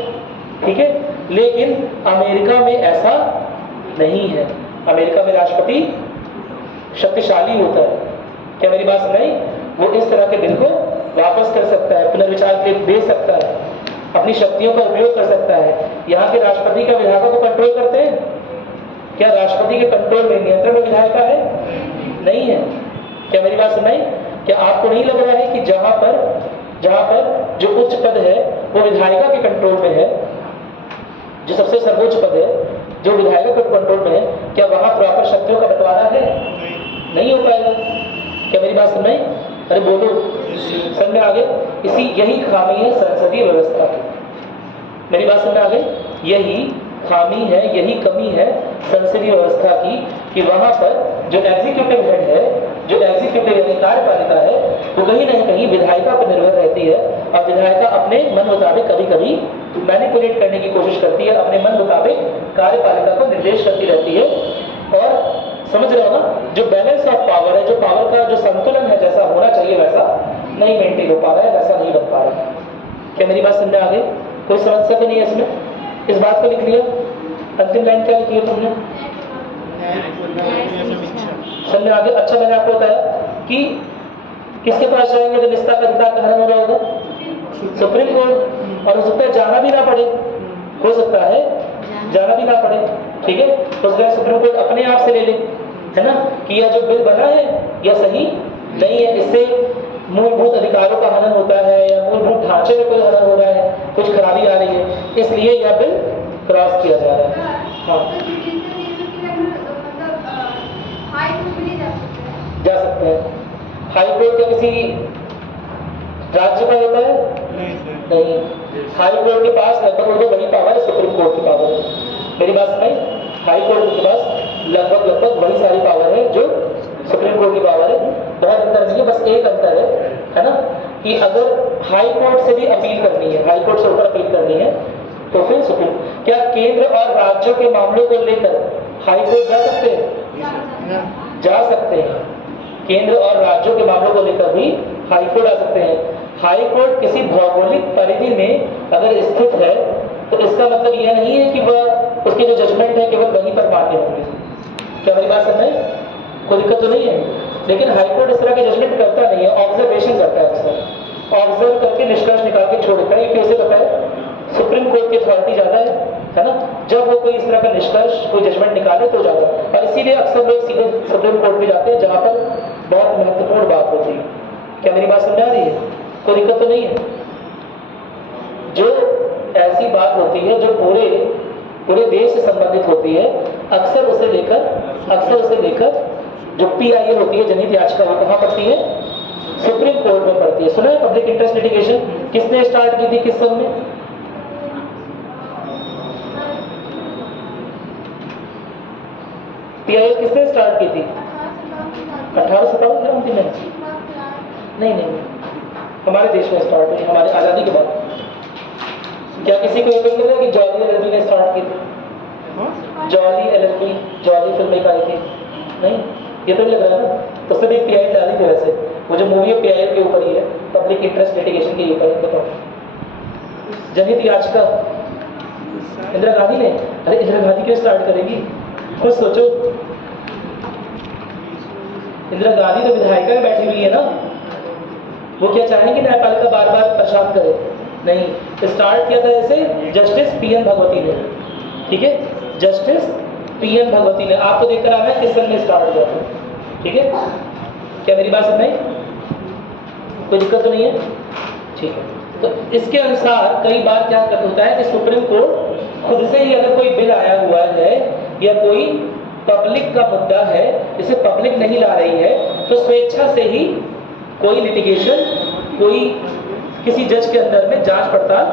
ठीक है। लेकिन अमेरिका में ऐसा नहीं है। अमेरिका में राष्ट्रपति शक्तिशाली होता है। क्या मेरी बात समझ आई? वो इस तरह के बिल को वापस कर सकता है, पुनर्विचार के लिए दे सकता है, अपनी शक्तियों का उपयोग कर सकता है। यहाँ के राष्ट्रपति का विधायकों को कंट्रोल करते हैं? क्या राष्ट्रपति के कंट्रोल में, नियंत्रण में विधायिका है? नहीं है। क्या मेरी बात सुनाई? क्या आपको नहीं लग रहा है कि जहां पर जो उच्च पद है वो विधायिका के कंट्रोल में है, जो सबसे सर्वोच्च पद है जो विधायिका के कंट्रोल में है, क्या वहां प्रॉपर शक्तियों का बंटवारा है? नहीं हो पाएगा। क्या मेरी बात सुनाई? अरे बोलो, समझ में आ गए? यही खामी है संसदीय व्यवस्था की। मेरी बात समझ में आ गई? यही खामी है, यही कमी है संसदीय व्यवस्था की, कि वहां पर जो एग्जीक्यूटिव हेड है, जो एग्जीक्यूटिव यानी कार्यपालिका है, वो कहीं ना कहीं विधायिका पर निर्भर रहती है, और विधायिका अपने मन मुताबिक कभी कभी मैनिपुलेट करने की कोशिश करती है, अपने मन मुताबिक कार्यपालिका को निर्देश करती रहती है। और समझ रहे हो ना, जो बैलेंस ऑफ पावर है, जो पावर का जो संतुलन है, जैसा होना चाहिए वैसा नहीं मेंटेन हो पा रहा है, वैसा नहीं बन पा रहा है। क्या मेरी बात समझ में आ गई? कोई समस्या तो नहीं है इसमें? इस बात को लिख लिया। अंतिम लाइन क्या लिखी है तुमने? समझ में आ गया? अच्छा, मैंने आपको बताया कि किसके पास जाएंगे तो निस्ता का अधिकार का हनन हो रहा होगा? Supreme court. और हो सकता है जाना भी ना पड़े, हो सकता है जाना भी ना पड़े, ठीक है। तो सुप्रीम कोर्ट अपने आप से ले ले, है ना, कि यह जो बिल बना है यह सही नहीं है, इससे मूलभूत अधिकारों का हनन होता है या मूलभूत ढांचे में कोई हनन हो रहा है, कुछ खराबी आ रही है, इसलिए यह बिल क्रॉस किया जा रहा है। हाँ, जा सकते हैं। हाई कोर्ट का किसी राज्य का होता है? नहीं। हाई कोर्ट के पास लगभग वही पावर है सुप्रीम कोर्ट की पावर है। मेरी बात समझ? हाई कोर्ट के पास लगभग वही सारी पावर है जो सुप्रीम कोर्ट की पावर है। बहुत अंतर नहीं है, बस एक अंतर है ना, कि अगर हाई कोर्ट से भी अपील करनी है, हाई कोर्ट से ऊपर अपील करनी है, तो फिर सुप्रीम। क्या केंद्र और राज्यों के मामलों को लेकर हाई कोर्ट जा सकते हैं? जा सकते हैं। केंद्र और राज्यों के मामलों को लेकर भी हाई कोर्ट आ सकते हैं। हाई कोर्ट किसी भौगोलिक परिधि में अगर स्थित है तो इसका मतलब यह नहीं है कि वह उसके जो जजमेंट है केवल वहीं पर मान्य होंगे। क्या मेरी बात समझ में? कोई दिक्कत तो नहीं है। लेकिन हाई कोर्ट इस तरह के जजमेंट करता नहीं है, ऑब्जर्वेशन करता है। अक्सर ऑब्जर्व करके निष्कर्ष निकाल के छोड़ देता है। क्योंकि उसे पता है सुप्रीम कोर्ट की अथॉरिटी ज्यादा है ना, जब वो कोई इस तरह का निष्कर्ष कोई जजमेंट निकाले तो ज्यादा, और इसीलिए अक्सर लोग सीधे सुप्रीम कोर्ट में जाते हैं जहां पर बहुत महत्वपूर्ण बात होती है। क्या मेरी बात समझ आ रही है? कोई दिक्कत तो नहीं है। जो ऐसी बात होती है जो पूरे देश से संबंधित होती है, अक्सर उसे लेकर जो PIL होती है, जनहित याचिका, वो कहाँ पड़ती है? सुप्रीम कोर्ट में पड़ती है। सुना है पब्लिक इंटरेस्ट लिटिगेशन किसने स्टार्ट की थी, किस सन में? PIL किसने स्टार्ट की थी? 1857 में? नहीं, हमारे देश में स्टार्ट हुई, हमारी आज़ादी के बाद। क्या किसी को ये पता है कि जॉली LLB ने स्टार्ट की थी? जॉली LLB, जॉली फिल्म एक आई थी, नहीं? ये तो नहीं लग रहा है ना? तो उसने भी PIL डाली थी। वैसे वो जो मूवी है PIL के ऊपर ही है, पब्लिक इंटरेस्ट लिटिगेशन के ऊपर है। बताओ, जनहित याचिका इंदिरा गांधी ने। अरे इंदिरा गांधी क्यों स्टार्ट करेगी? खुद सोचो, इंदिरा गांधी तो विधायिका में बैठी हुई है ना, वो क्या चाहेंगे न्यायपालिका बार बार परेशान करे? नहीं, स्टार्ट किया था ऐसे जस्टिस PN भगवती ने, ठीक है, जस्टिस PN भगवती ने। आपको देखकर आ रहा है किस सन में स्टार्ट हुआ था, ठीक है। क्या मेरी बात समझ में? कोई दिक्कत तो नहीं है? ठीक है। तो इसके अनुसार कई बार क्या होता है कि सुप्रीम कोर्ट खुद से ही अगर कोई बिल आया हुआ है या कोई पब्लिक का मुद्दा है जिसे पब्लिक नहीं ला रही है, तो स्वेच्छा से ही कोई लिटिगेशन, कोई किसी जज के अंदर में जांच पड़ताल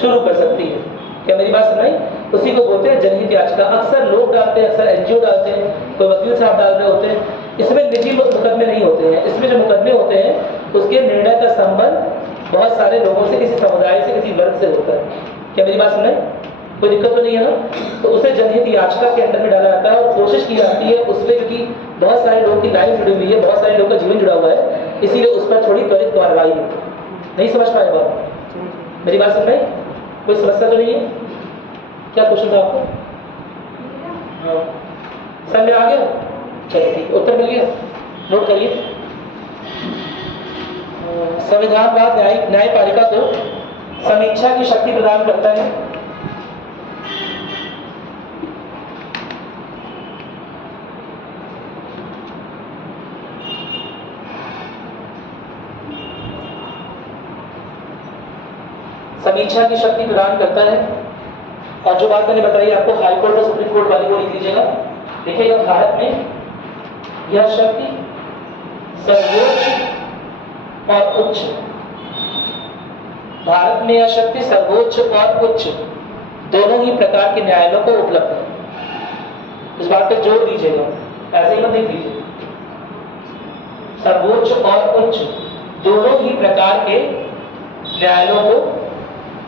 शुरू कर सकती है। क्या मेरी बात सुनाई? उसी को बोलते हैं जनहित याचिका। अक्सर लोग डालते हैं, अक्सर NGO डालते हैं, कोई वकील साहब डाल रहे होते हैं। इसमें निजी मुकदमे नहीं होते हैं। इसमें जो मुकदमे होते हैं उसके निर्णय का संबंध बहुत सारे लोगों से, किसी समुदाय से, किसी वर्ग से होता है। क्या मेरी बात सुनाई? कोई दिक्कत तो नहीं है ना? तो उसे जनहित याचिका के अंदर में डाला जाता है और कोशिश की जाती है उस पर, क्योंकि बहुत सारे लोगों की लाइफ जुड़ी हुई है, बहुत सारे लोगों का जीवन जुड़ा हुआ है, इसीलिए उस पर थोड़ी त्वरित कार्रवाई है। नहीं समझ पाए बात? मेरी बात समझ में? कोई समस्या तो नहीं है? क्या क्वेश्चन था आपको? हाँ, समझ में आ गया? चलिए ठीक है, उत्तर मिल गया, नोट करिए। संविधानवाद न्यायपालिका को समीक्षा की शक्ति प्रदान करता है। समीक्षा की शक्ति प्रदान करता है। और जो बात मैंने बताई आपको हाई कोर्ट और सुप्रीम कोर्ट वाली, वो लिख लीजिएगा। देखिएगा, भारत में यह शक्ति सर्वोच्च और उच्च, भारत में यह शक्ति सर्वोच्च और उच्च दोनों ही प्रकार के न्यायालयों को उपलब्ध है। इस बात पर जोर दीजिएगा, ऐसे ही मत देख लीजिए। सर्वोच्च और उच्च दोनों ही प्रकार के न्यायालयों को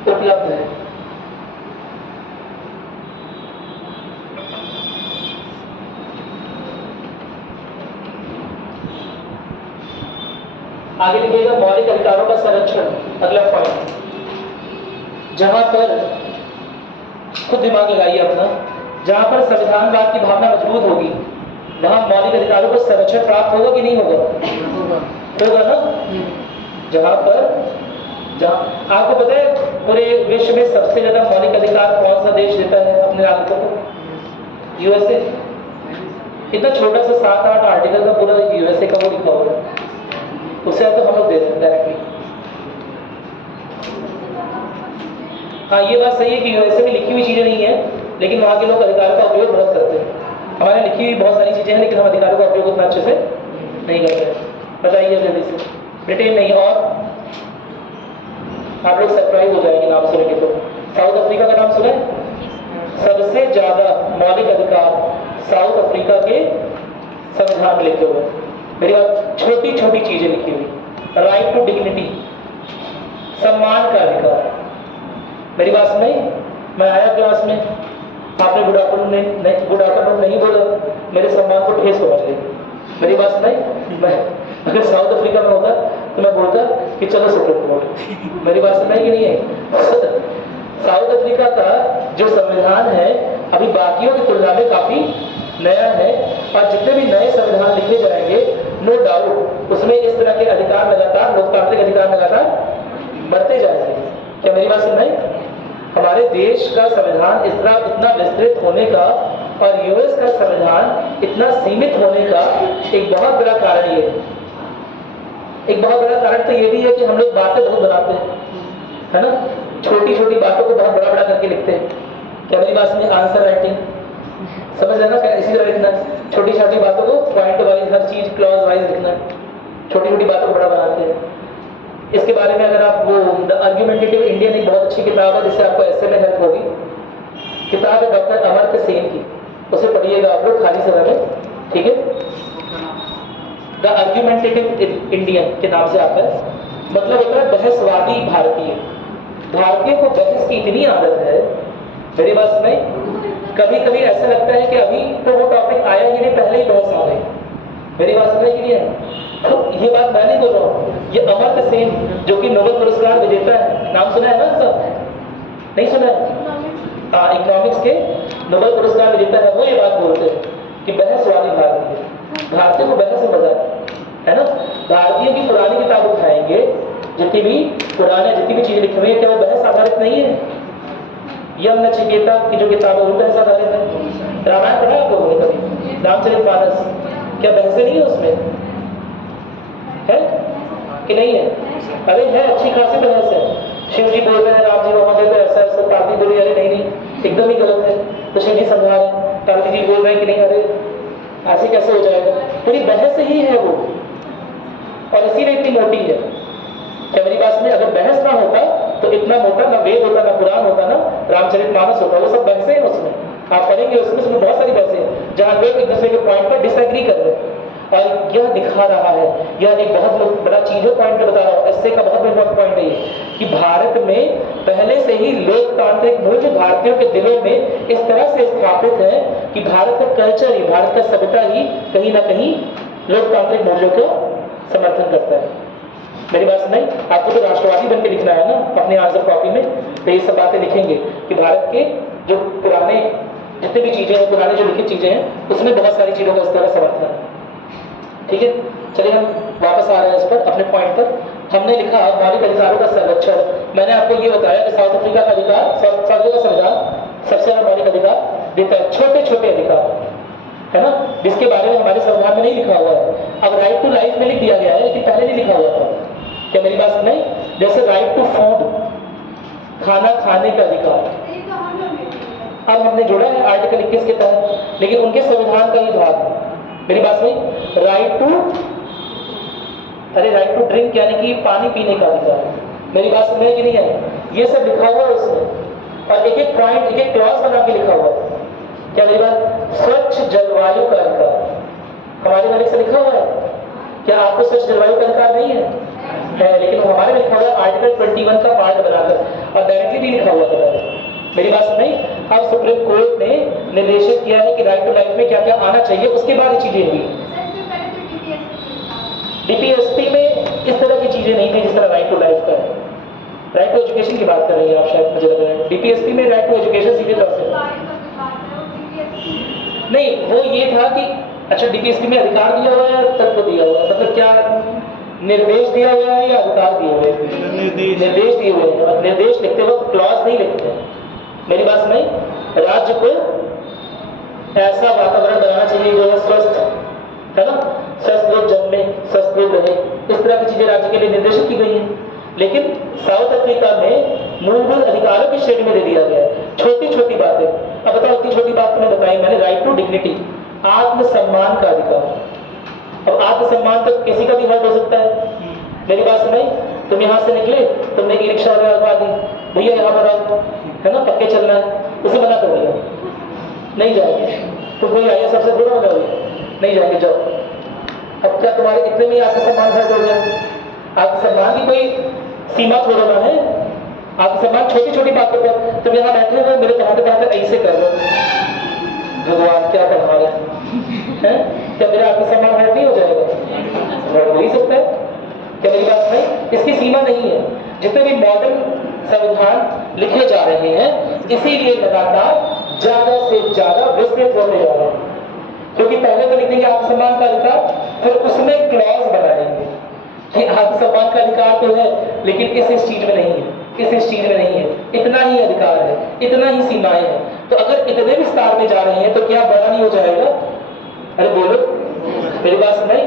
उपलब्ध है। आगे लिखिएगा, मौलिक अधिकारों का संरक्षण, अगला पॉइंट, जहां पर खुद दिमाग लगाइए अपना, जहाँ पर संविधानवाद की भावना मजबूत होगी वहाँ मौलिक अधिकारों को संरक्षण प्राप्त होगा कि नहीं होगा? होगा ना। जहाँ आपको पता है पूरे विश्व में सबसे ज्यादा मौलिक अधिकार कौन सा देश देता है अपने नागरिकों को? यूएसए। इतना छोटा सा 7-8 आर्टिकल का पूरा यूएसए का वो लिखा हुआ है, उससे तो हम लोग दे सकते हैं डायरेक्टली। हाँ ये बात सही है कि यूएसए में लिखी हुई चीजें नहीं है, लेकिन वहाँ के लोग अधिकारों का उपयोग बहुत करते हैं। हमारे लिखी हुई बहुत सारी चीजें हैं लेकिन हम अधिकारों का उपयोग उतना अच्छे से नहीं करते। बताइए जल्दी से। ब्रिटेन नहीं, और आप लोग सरप्राइज हो जाएंगे नाम सुन के। तो साउथ अफ्रीका का नाम सुना है? सबसे ज्यादा मौलिक अधिकार साउथ अफ्रीका के संविधान में लिखे हुए। मेरी बात, छोटी छोटी चीजें लिखी हुई। राइट टू डिग्निटी, सम्मान का अधिकार। मेरी बात सुनाई? मैं आया क्लास में, आपने गुड आफ्टरनून नहीं बोला, मेरे सम्मान को ठेस पहुंच गई। मेरी बात सुनाई? मैं अगर साउथ अफ्रीका में होता तो मैं बोलता कि चलो सुप्रीम कोर्ट। मेरी बात सुनाई कि नहीं है? साउथ अफ्रीका का जो संविधान है अभी बाकियों की तुलना में काफी नया है, और जितने भी नए संविधान लिखे जाएंगे नो डाउट उसमें इस तरह के अधिकार लगातार, लोकतांत्रिक अधिकार लगातार बढ़ते जाएंगे। क्या मेरी बात सुन रही? हमारे देश का संविधान इस तरह इतना विस्तृत होने का और यूएस का संविधान इतना सीमित होने का एक बहुत बड़ा कारण ये है। एक बहुत बड़ा कारण तो ये भी है कि हम लोग बातें बहुत बनाते हैं, है ना? छोटी छोटी बातों को बहुत बड़ा बड़ा करके लिखते हैं। क्या मेरी बात सुनिए? आंसर राइटिंग समझ लेना, इसी तरह लिखना। छोटी छोटी बातों को पॉइंट वाइज, हर चीज क्लॉज वाइज लिखना। छोटी छोटी बातों को बड़ा बनाते हैं। इसके बारे में अगर आप वो द आर्ग्यूमेंटेटिव इंडियन एक बहुत अच्छी किताब है जिससे आपको ऐसे में हेल्प होगी। किताब है डॉक्टर अमर्त्य सेन की, उसे पढ़िएगा आप लोग खाली समय में, ठीक है? द आर्ग्यूमेंटेटिव इंडियन के नाम से आता है। मतलब होता है बहसवादी भारतीय। भारतीयों को बहस की इतनी आदत है, मेरी बात सुनाई? कभी कभी ऐसा लगता है कि अभी तो वो टॉपिक आया ही नहीं, पहले ही बहस आ गई। मेरी बात सुनाई कि नहीं है? तो ये बात मैं नहीं बोल रहा हूँ, ये अमर्त्य सेन जो कि नोबेल पुरस्कार विजेता है, नाम सुना है ना सब? नहीं सुना है? हाँ, इकोनॉमिक्स के नोबेल पुरस्कार विजेता है, वो ये बात बोलते हैं कि बहसवादी भारतीय। भारतीय को बहस में मजा है ना? भारतीयों की पुरानी किताब उठाएंगे, जितनी भी चीजें लिखी हुई है, क्या वो बहस आधारित नहीं है? यम नचिकेता की जो किताब है वो बहस आधारित है। रामायण पढ़ा आप लोगों ने कभी? रामचरितमानस, क्या बहसें नहीं है उसमें? है कि नहीं है? अरे है, अच्छी खासी बहस है। शिव जी बोल रहे हैं राम जी वहां गए तो ऐसा ऐसा, कार्तिक बोल रही अरे नहीं एकदम ही गलत है, तो शिव जी समझा रहे हैं, कार्तिक जी बोल रहे हैं कि नहीं अरे ऐसे कैसे हो जाएगा? पूरी बहस ही है वो, और इसीलिए इतनी मोटी है। क्या मेरी बात में? अगर बहस ना होता तो इतना मोटा ना वेद होता, ना पुराण होता, ना रामचरितमानस होता। वो सब बहसें हैं उसमें, आप पढ़ेंगे उसमें बहुत सारी बहसें हैं जहाँ लोग एक दूसरे के पॉइंट पर डिसएग्री कर रहे हैं। और यह दिखा रहा है, यह एक बहुत बड़ा चीज है, पॉइंट बता रहा हूँ, ऐसे का बहुत बड़ा पॉइंट है ये कि भारत में पहले से ही लोकतांत्रिक मूल्य भारतीयों के दिलों में इस तरह से स्थापित है कि भारत का कल्चर ही, भारत का सभ्यता ही कहीं ना कहीं लोकतांत्रिक मूल्यों को समर्थन करता है। मेरी बात सुनाई? आपको तो राष्ट्रवादी बन के लिखना है ना अपने आंसर कॉपी में, तो ये सब बातें लिखेंगे कि भारत के जो पुराने जितने भी चीजें हैं, पुराने जो लिखित चीजें हैं, उसमें बहुत सारी चीजों का इस तरह समर्थन है। ठीक है, चलिए हम वापस आ रहे हैं इस पर, अपने पॉइंट पर। हमने लिखा मौलिक अधिकारों का संरक्षण। मैंने आपको ये बताया कि साउथ अफ्रीका का अधिकार, साउथ अफ्रीका का संविधान सबसे ज्यादा मौलिक अधिकार देता है, छोटे छोटे अधिकार, है ना, जिसके बारे में हमारे संविधान में नहीं लिखा हुआ है। अब राइट टू लाइफ में लिख दिया गया है, लेकिन पहले नहीं लिखा हुआ था। क्या मेरी बात नहीं? जैसे राइट टू फूड, खाना खाने का अधिकार, अब हमने जोड़ा है आर्टिकल 21 के तहत, लेकिन उनके संविधान का ही भाग। मेरी बात सही? राइट टू ड्रिंक यानी कि पानी पीने का अधिकार। मेरी बात समझ में कि नहीं है? ये सब लिखा हुआ है उसमें, और एक एक पॉइंट, एक एक क्लॉज बना के लिखा हुआ है। क्या मेरी बात? स्वच्छ जलवायु का अधिकार हमारे में से लिखा हुआ है। क्या आपको स्वच्छ जलवायु का अधिकार नहीं है? है, लेकिन हमारे में लिखा हुआ है आर्टिकल 21 का पार्ट बनाकर, और डायरेक्टली भी लिखा हुआ था। मेरी बात सुन नहीं? अब सुप्रीम कोर्ट ने निर्देशित किया है कि राइट टू लाइफ में क्या क्या आना चाहिए, उसके बाद ये चीजें हुई। डीपीएसपी में इस तरह की चीजें नहीं थी जिस तरह राइट टू लाइफ का है। राइट टू एजुकेशन की बात कर रही है आप शायद, मुझे लग रहा है डीपीएसपी में राइट टू एजुकेशन सीधे तौर से नहीं, वो ये था कि अच्छा डीपीएसपी में अधिकार दिया हुआ है, तत्व दिया हुआ है, मतलब क्या निर्देश दिया हुआ है या अधिकार दिए हुए हैं? निर्देश दिए हुए हैं। और निर्देश लिखते वक्त क्लॉज नहीं लिखते हैं, मेरी बात सुनाई। राज्य को ऐसा वातावरण बनाना चाहिए जो है स्वस्थ, है ना, स्वस्थ लोग जन्मे, स्वस्थ लोग रहे, इस तरह की चीजें राज्य के लिए निर्देशित की गई हैं। लेकिन साउथ अफ्रीका में मूलभूत अधिकारों की श्रेणी में दे दिया गया है छोटी छोटी बातें। अब बताओ, इतनी छोटी बात मैंने बताई, मैंने राइट टू डिग्निटी, आत्मसम्मान का अधिकार। अब आत्मसम्मान तो किसी का भी हर्ट हो सकता है, मेरी बात सुनाई। तुम यहाँ से निकले, तुमने ई रिक्शा वाले लगवा दी, भैया यहाँ पर आओ, है ना, पक्के चलना है, उसे मना कर दिया, नहीं जाएंगे, तो कोई आया सबसे बुरा बना हुआ, नहीं जाएंगे, जाओ। अब क्या तुम्हारे इतने में आत्मसम्मान हर्ट हो गया? आत्मसम्मान की कोई सीमा थोड़ा ना है। आत्मसम्मान छोटी छोटी बातों पर, तुम यहाँ बैठे हो, मेरे पढ़ाते पढ़ाते ऐसे कर लो, भगवान क्या पढ़ा रहे हैं, क्या मेरा आत्मसम्मान हर्ट नहीं हो जाएगा? हर्ट हो ही सकता है, क्या मेरी बात नहीं? इसकी सीमा नहीं है। जितने भी मॉडर्न संविधान लिखे जा रहे हैं, इसीलिए लगातार ज्यादा से ज्यादा विस्तृत होते जा रहे हैं, क्योंकि पहले तो लिखेंगे आत्मसम्मान का अधिकार, फिर उसमें क्लॉज बनाएंगे कि आत्मसम्मान का अधिकार तो है, लेकिन इस चीज में नहीं है, इस चीज में नहीं है, इतना ही अधिकार है, इतना ही सीमाएं हैं। तो अगर इतने विस्तार में जा रहे हैं तो क्या बड़ा नहीं हो जाएगा? अरे बोलो, मेरी बात सुनाई।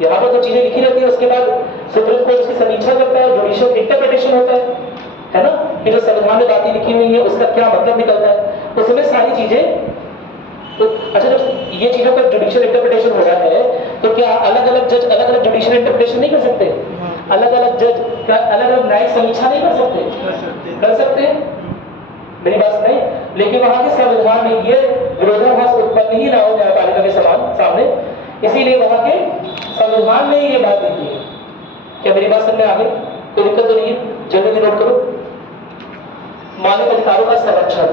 यहाँ पर तो चीजें लिखी रहती है, उसके बाद सुप्रीम कोर्ट उसकी समीक्षा करता है, जुडिशियल इंटरप्रिटेशन होता है ना, कि जो संविधान में बातें लिखी हुई है उसका क्या मतलब निकलता है, उसमें सारी चीजें। तो अच्छा, जब ये चीजों का जुडिशियल इंटरप्रिटेशन हो रहा है, तो क्या अलग अलग जज अलग अलग जुडिशियल इंटरप्रिटेशन नहीं कर सकते? अलग अलग जज क्या अलग अलग न्यायिक समीक्षा नहीं कर सकते? कर सकते हैं, मेरी बात नहीं। लेकिन वहां के संविधान में ये विरोधाभास उत्पन्न ही ना हो न्यायपालिका के सामने, इसीलिए वहां के संविधान में ये बात लिखी है। क्या मेरी बात समझ में आ गई? कोई दिक्कत तो नहीं है? जल्दी से नोट करो। मौलिक अधिकारों का संरक्षण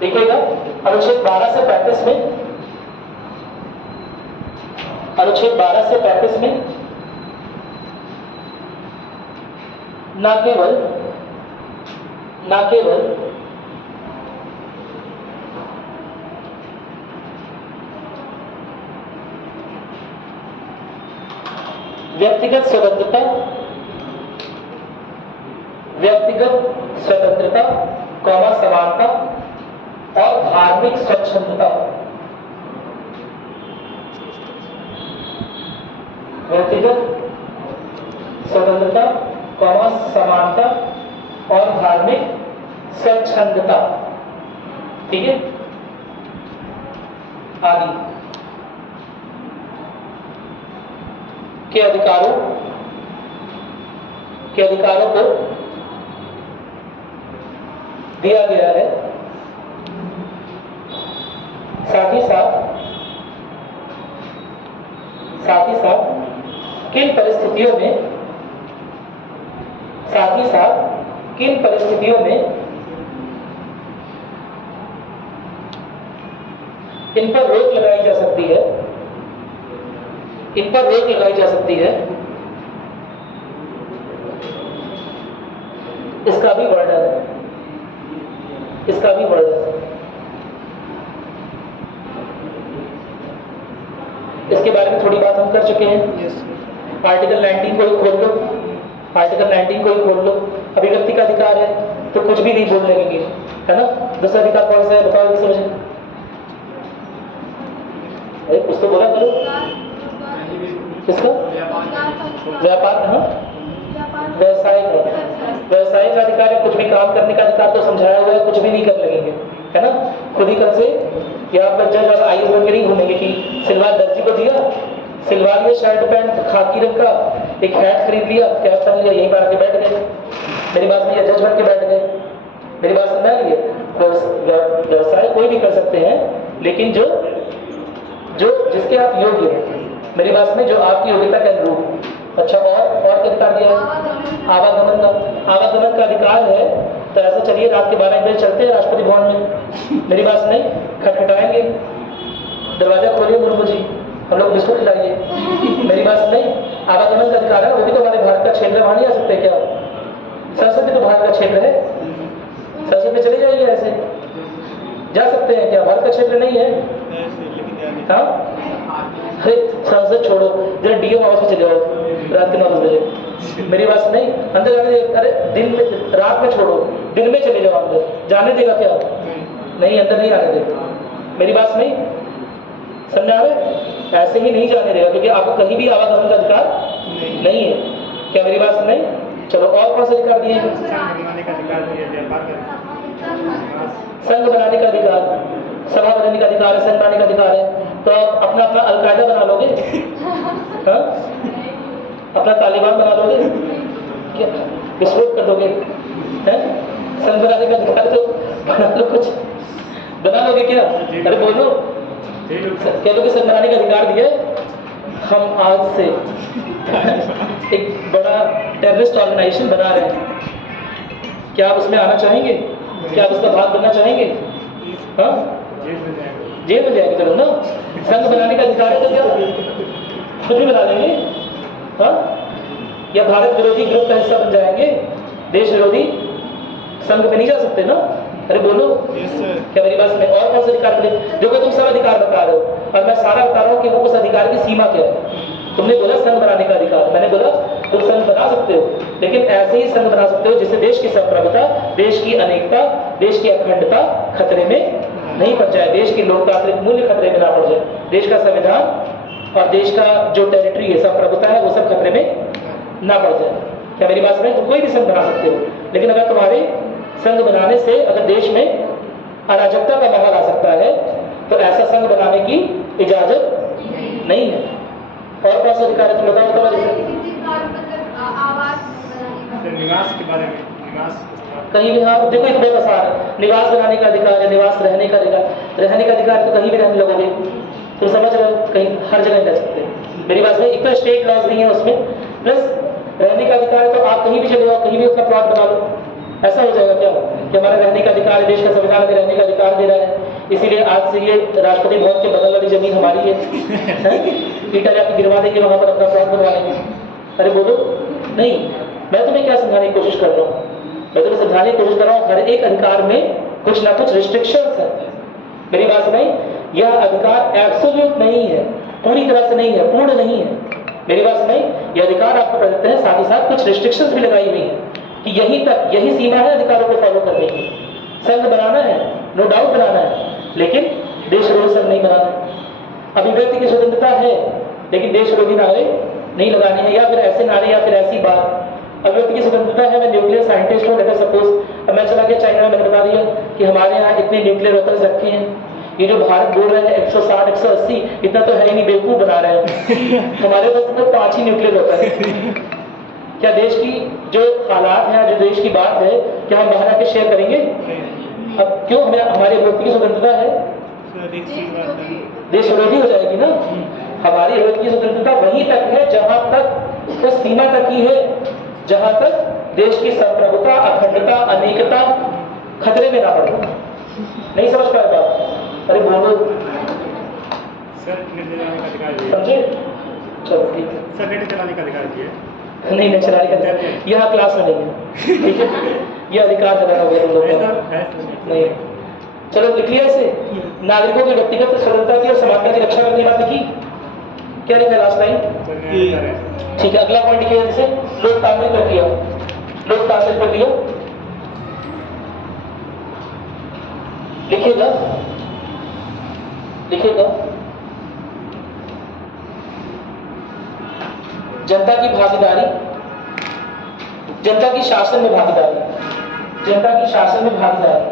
देखिएगा, अनुच्छेद 12 से 35 में, अनुच्छेद 12 से 35 में ना केवल व्यक्तिगत स्वतंत्रता, समानता और धार्मिक स्वच्छंदता, व्यक्तिगत स्वतंत्रता, समानता और धार्मिक स्वच्छंदता, ठीक है, आदि के अधिकारों को दिया गया है। साथ ही साथ किन परिस्थितियों में इन पर रोक लगाई जा सकती है, इसका भी वर्णन है। इसके बारे में थोड़ी बात हम कर चुके हैं। आर्टिकल 19 को ही खोल लो, अभिव्यक्ति का अधिकार है तो कुछ भी नहीं बोल लगेंगे, है ना। दूसरा अधिकार कौन सा है बताओ, समझे? अरे कुछ तो बोला करो, किसका? व्यापार, हाँ, व्यवसायिक अधिकार है, कुछ भी काम करने का अधिकार तो समझाया हुआ है, कुछ भी नहीं कर लगेंगे, है ना। खुद ही कल से यहाँ पर जज और आईएएस बन के नहीं घूमेंगे कि सिलवार दर्जी को दिया, सिलवा लिया शर्ट पैंट खाकी रंग का, एक हैट खरीद लिया, कैप पहन लिया, यहीं पर आके बैठ गए। मेरी बात सुनिए, जज बन के बैठ गए। मेरी बात समझ आ रही है? व्यवसाय कोई भी कर सकते हैं, लेकिन जो जिसके आप योग्य हैं, मेरी बात में जो आपकी योग्यता के अनुरूप। अच्छा, और क्या अधिकार दिया है? आवागमन का अधिकार है। तो ऐसा चलिए रात के 12 बजे चलते हैं राष्ट्रपति भवन में, मेरी बात नहीं, खटखटाएंगे, दरवाजा खोलिए मुर्मू जी, हम लोग बिस्कुट खिलाइए, मेरी बात नहीं। आवागमन का अधिकार है, वो भी तो हमारे भारत का क्षेत्र, वहां नहीं आ सकते क्या? संसद में तो भारत का क्षेत्र है, संसद में चले जाइए, ऐसे जा सकते हैं क्या? भारत का क्षेत्र नहीं है? हाँ, अरे संसद छोड़ो, जरा डीएम हाउस में चले जाओ रात के 9 बजे। मेरी बात नहीं, अंदर जाने दे। अरे दिन में, रात में छोड़ो, दिन में चले जाओ अंदर, जाने देगा क्या? नहीं, अंदर नहीं आने देगा। मेरी बात नहीं समझ आ रहे? ऐसे ही नहीं जाने देगा, क्योंकि आपको कहीं भी आवागमन का अधिकार नहीं है। क्या मेरी बात नहीं? चलो, और कौन सा अधिकार दिए? संघ बनाने का अधिकार, सभा बनाने का अधिकार है, संघ बनाने का अधिकार है। तो आप अपना अपना अलकायदा बना लोगे? हाँ, अपना तालिबान बना लोगे क्या? विस्फोट कर दोगे? हैं? संघ बनाने का अधिकार तो बना लो, कुछ बना लोगे क्या? अरे बोलो, कह दो कि संघ बनाने का अधिकार दिया है। हम आज से एक बड़ा टेररिस्ट ऑर्गेनाइजेशन बना रहे हैं, क्या आप उसमें आना चाहेंगे? क्या आप उसका भाग बनना चाहेंगे? हाँ, जेल में जाएंगे। चलो ना, संघ बनाने का अधिकार है तो क्या खुद ही बना लेंगे? हाँ, या भारत विरोधी ग्रुप का हिस्सा बन जाएंगे? देश विरोधी संघ में नहीं जा सकते ना? अरे बोलो, क्या मेरी बात में? और कौन सा अधिकार मिले? देखो, तुम सब अधिकार बता रहे हो और मैं सारा बता रहा हूँ कि वो उस अधिकार की सीमा क्या है। तुमने बोला संघ बनाने का अधिकार, मैंने बोला तुम संघ बना सकते हो, लेकिन ऐसे ही संघ बना सकते हो जिससे देश की संप्रभुता, देश की अनेकता, देश की अखंडता खतरे में नहीं पड़ जाए, देश की लोकतांत्रिक मूल्य खतरे में ना पड़ जाए, देश का संविधान और देश का जो टेरिटरी है, संप्रभुता है, वो सब खतरे में ना पड़ जाए। क्या मेरी बात में? तुम कोई भी संघ बना सकते हो, लेकिन अगर तुम्हारे संघ बनाने से अगर देश में अराजकता का माहौल आ सकता है तो ऐसा संघ बनाने की इजाजत नहीं है। और कौन सा अधिकार है? तुम बताओ तो निवास के बारे में, निवास कहीं भी। हाँ, देखो, एक बहुत आसान है, निवास बनाने का अधिकार है, निवास रहने का अधिकार। रहने का अधिकार तो कहीं भी रहने लगोगे, तुम समझ रहे हो, कहीं हर जगह रह सकते हैं। मेरी बात में एक तो स्टेट लॉज नहीं है उसमें, प्लस रहने का अधिकार है तो आप कहीं भी चले जाओ, कहीं भी अपना प्लॉट बना लो। ऐसा हो जाएगा क्या कि हमारा रहने का अधिकार है, देश का संविधान हमें रहने का अधिकार दे रहा है, इसीलिए आज से ये राष्ट्रपति भवन के बगल वाली जमीन हमारी है, ईटा जाके गिरवा देंगे, वहां पर अपना प्लॉट बनवा लेंगे। अरे बोलो, नहीं। मैं तुम्हें क्या समझाने की कोशिश कर रहा हूँ? मैं तुम्हें समझाने की कोशिश कर रहा हूँ, हर एक अधिकार में कुछ ना कुछ रिस्ट्रिक्शंस है। मेरी बात सुनाई? यह अधिकार एब्सोल्यूट नहीं है, पूरी तरह से नहीं है, पूर्ण नहीं है। मेरी बात सुनाई? यह अधिकार आपको प्रदत्त है, साथ ही साथ कुछ रिस्ट्रिक्शंस भी लगाई हुई है कि यहीं तक, यही सीमा है अधिकारों को फॉलो करने की। संघ बनाना है, नो डाउट बनाना है, लेकिन देश विरोधी संघ नहीं बनाना है। अभिव्यक्ति की स्वतंत्रता है, लेकिन देश विरोधी नारे नहीं लगाने हैं, या फिर ऐसे नारे, या फिर ऐसी बात। अभिव्यक्ति की स्वतंत्रता है, मैं न्यूक्लियर साइंटिस्ट हूँ, लेकिन सपोज अब मैं चला गया चाइना में, मैंने बता दिया कि हमारे यहाँ इतने न्यूक्लियर वेपन्स रखे हैं। ये जो भारत बोल रहे हैं 160, 180, इतना तो है ही नहीं, बेवकूफ बना रहे हैं। हमारे पास तो 5 ही न्यूक्लियर वेपन है। क्या देश की जो हालात है, जो देश की बात है, क्या हम बाहर आके शेयर करेंगे? अब क्यों? हमें हमारी अभिव्यक्ति की स्वतंत्रता है, देश विरोधी हो जाएगी ना। हमारी अभिव्यक्ति की स्वतंत्रता वहीं तक है जहां तक, उस सीमा तक ही है जहां तक देश की संप्रभुता, अखंडता, अनेकता खतरे में ना पड़े। नहीं समझ पाए बात? अरे बोलो, समझे? चलो ठीक है। सर, नेट चलाने का अधिकार दिया? नहीं, नहीं चलाने का अधिकार यहाँ क्लास में नहीं है, ठीक है? यह अधिकार देना होगा तुम लोगों को। नहीं, चलो लिख लिया इसे। नागरिकों की व्यक्तिगत स्वतंत्रता की और समानता की रक्षा करने की बात लिखी। क्या लिखा है लास्ट लाइन? ठीक है, अगला पॉइंट लिखिए जैसे लोकतांत्रिक प्रक्रिया। लोकतांत्रिक प्रक्रिया लिखिएगा, लिखिएगा। जनता की भागीदारी, जनता की शासन में भागीदारी, जनता की शासन में भागीदारी,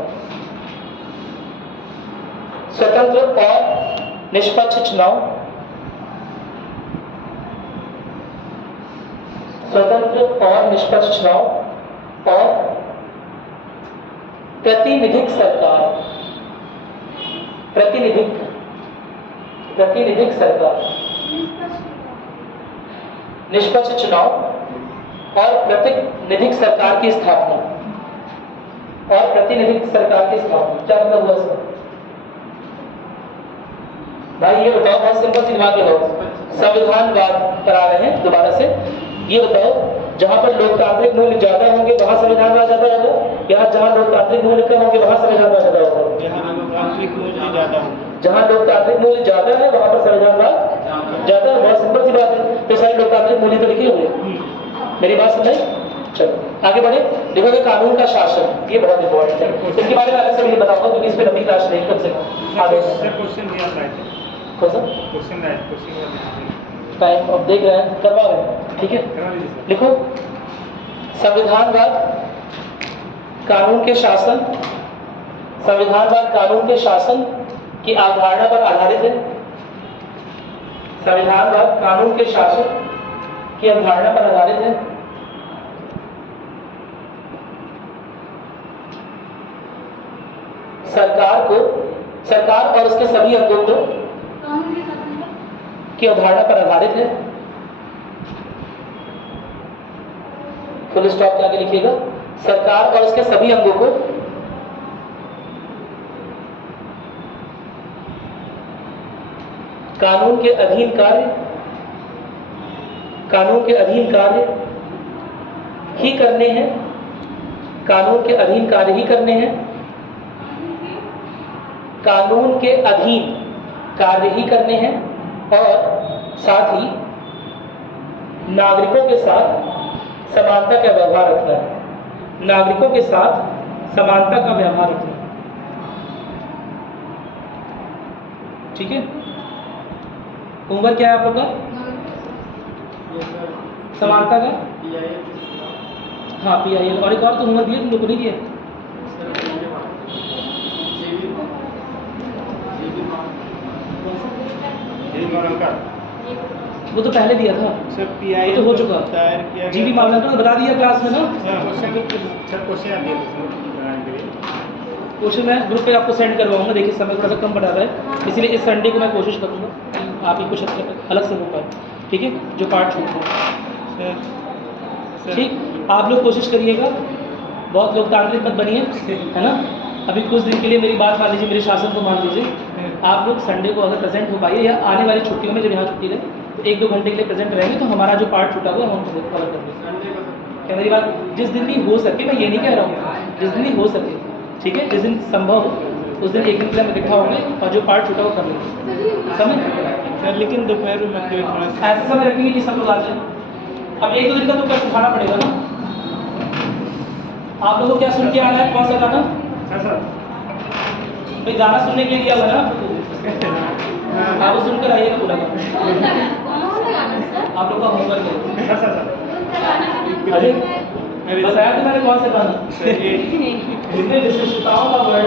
स्वतंत्र और निष्पक्ष चुनाव, स्वतंत्र और निष्पक्ष चुनाव और प्रतिनिधिक सरकार, प्रतिनिधिक सरकार, निष्पक्ष चुनाव और प्रतिनिधिक सरकार की स्थापना, और प्रतिनिधिक सरकार की स्थापना। क्या मतलब हुआ इसका? भाई ये बताओ, बहुत सिंपल सी दिमाग लगाओ। संविधानवाद करा रहे हैं दोबारा से। ये बताओ, जहां पर लोकतांत्रिक मूल्य ज्यादा होंगे वहां संविधान यहाँ जहाँ लोकतांत्रिक मूल्य कम होंगे वहाँ संविधानवाद ज़्यादा होगा। यहाँ लोकतांत्रिक मूल्य ज़्यादा है। जहाँ लोकतांत्रिक मूल्य ज़्यादा है वहाँ पर संविधानवाद ज़्यादा है। बहुत सिंपल सी बात है। तो सारे लोकतांत्रिक मूल्य तो लिखे हुए हैं। मेरी बात समझ? चलो आगे बढ़े। देखोगे कानून का शासन, ये बहुत इंपॉर्टेंट है। इसके बारे में अलग से मैं बताऊंगा क्योंकि इस पर लंबी क्लास नहीं कम से कम आगे। सर क्वेश्चन दिया था कौन सा क्वेश्चन टाइम अब देख रहे हैं, करवा रहे हैं, ठीक है। करवा लीजिए सर। लिखो संविधानवाद कानून के शासन, संविधानवाद कानून के शासन की अवधारणा पर आधारित है। संविधानवाद कानून के शासन की अवधारणा पर आधारित है। सरकार और उसके सभी अंगों को की अवधारणा पर आधारित है। फुल स्टॉप के आगे लिखिएगा। सरकार और उसके सभी अंगों को कानून के अधीन कार्य ही करने हैं। कानून के अधीन कार्य ही करने हैं। कानून के अधीन कार्य ही करने हैं और साथ ही नागरिकों के साथ समानता का व्यवहार रखना है। नागरिकों के साथ समानता का व्यवहार रखना है। ठीक है। होमवर्क क्या है आप लोग का? समानता का हाँ PIL और एक और तो होमवर्क दिया तुम लोग को नहीं दिया? वो तो पहले दिया था सर वो PIL तो हो चुका। दायर किया जीबी मामला तो बता दिया क्लास में ना। क्वेश्चन दिए थे क्वेश्चन मैं ग्रुप पे आपको सेंड करवाऊंगा। देखिए समय थोड़ा सा कम पड़ा रहा है, इसीलिए इस संडे को मैं कोशिश करूंगा कि आप ही कुछ अलग से हो पाए, ठीक है, जो पार्ट छूट गए। सर ठीक, आप लोग कोशिश करिएगा, बहुत लोकतांत्रिक मत बनिए, है ना। अभी कुछ दिन के लिए मेरी बात मान लीजिए, मेरे शासन को मान लीजिए। आप लोग संडे को अगर प्रेजेंट हो पाइए या आने वाली छुट्टियों में जब यहाँ छुट्टी रहे तो 1-2 घंटे के लिए प्रेजेंट रहेंगे तो हमारा जो पार्ट छूटा हुआ हम कवर कर देंगे। क्या मेरी बात? जिस दिन भी हो सके, मैं ये नहीं कह रहा हूँ, जिस दिन भी हो सके, ठीक है, जिस दिन संभव हो उस दिन 1 दिन के लिए हम इकट्ठा होंगे और जो पार्ट छूटा वो कर लेंगे। समझ? सर लेकिन दोपहर में मतलब थोड़ा सा ऐसा समय रखेंगे कि सब लोग आते हैं। अब 1-2 दिन का तो क्या उठाना पड़ेगा ना। आप लोगों को क्या सुन के आना है? कौन सा गाना? भाई गाना सुनने के लिए दिया हुआ है ना आप वो सुनकर आइएगा पूरा गाना। आप लोग का होमवर्क है। अरे बताया तो मैंने कौन सा गाना? जिसमें विशिष्टताओं का वर्णन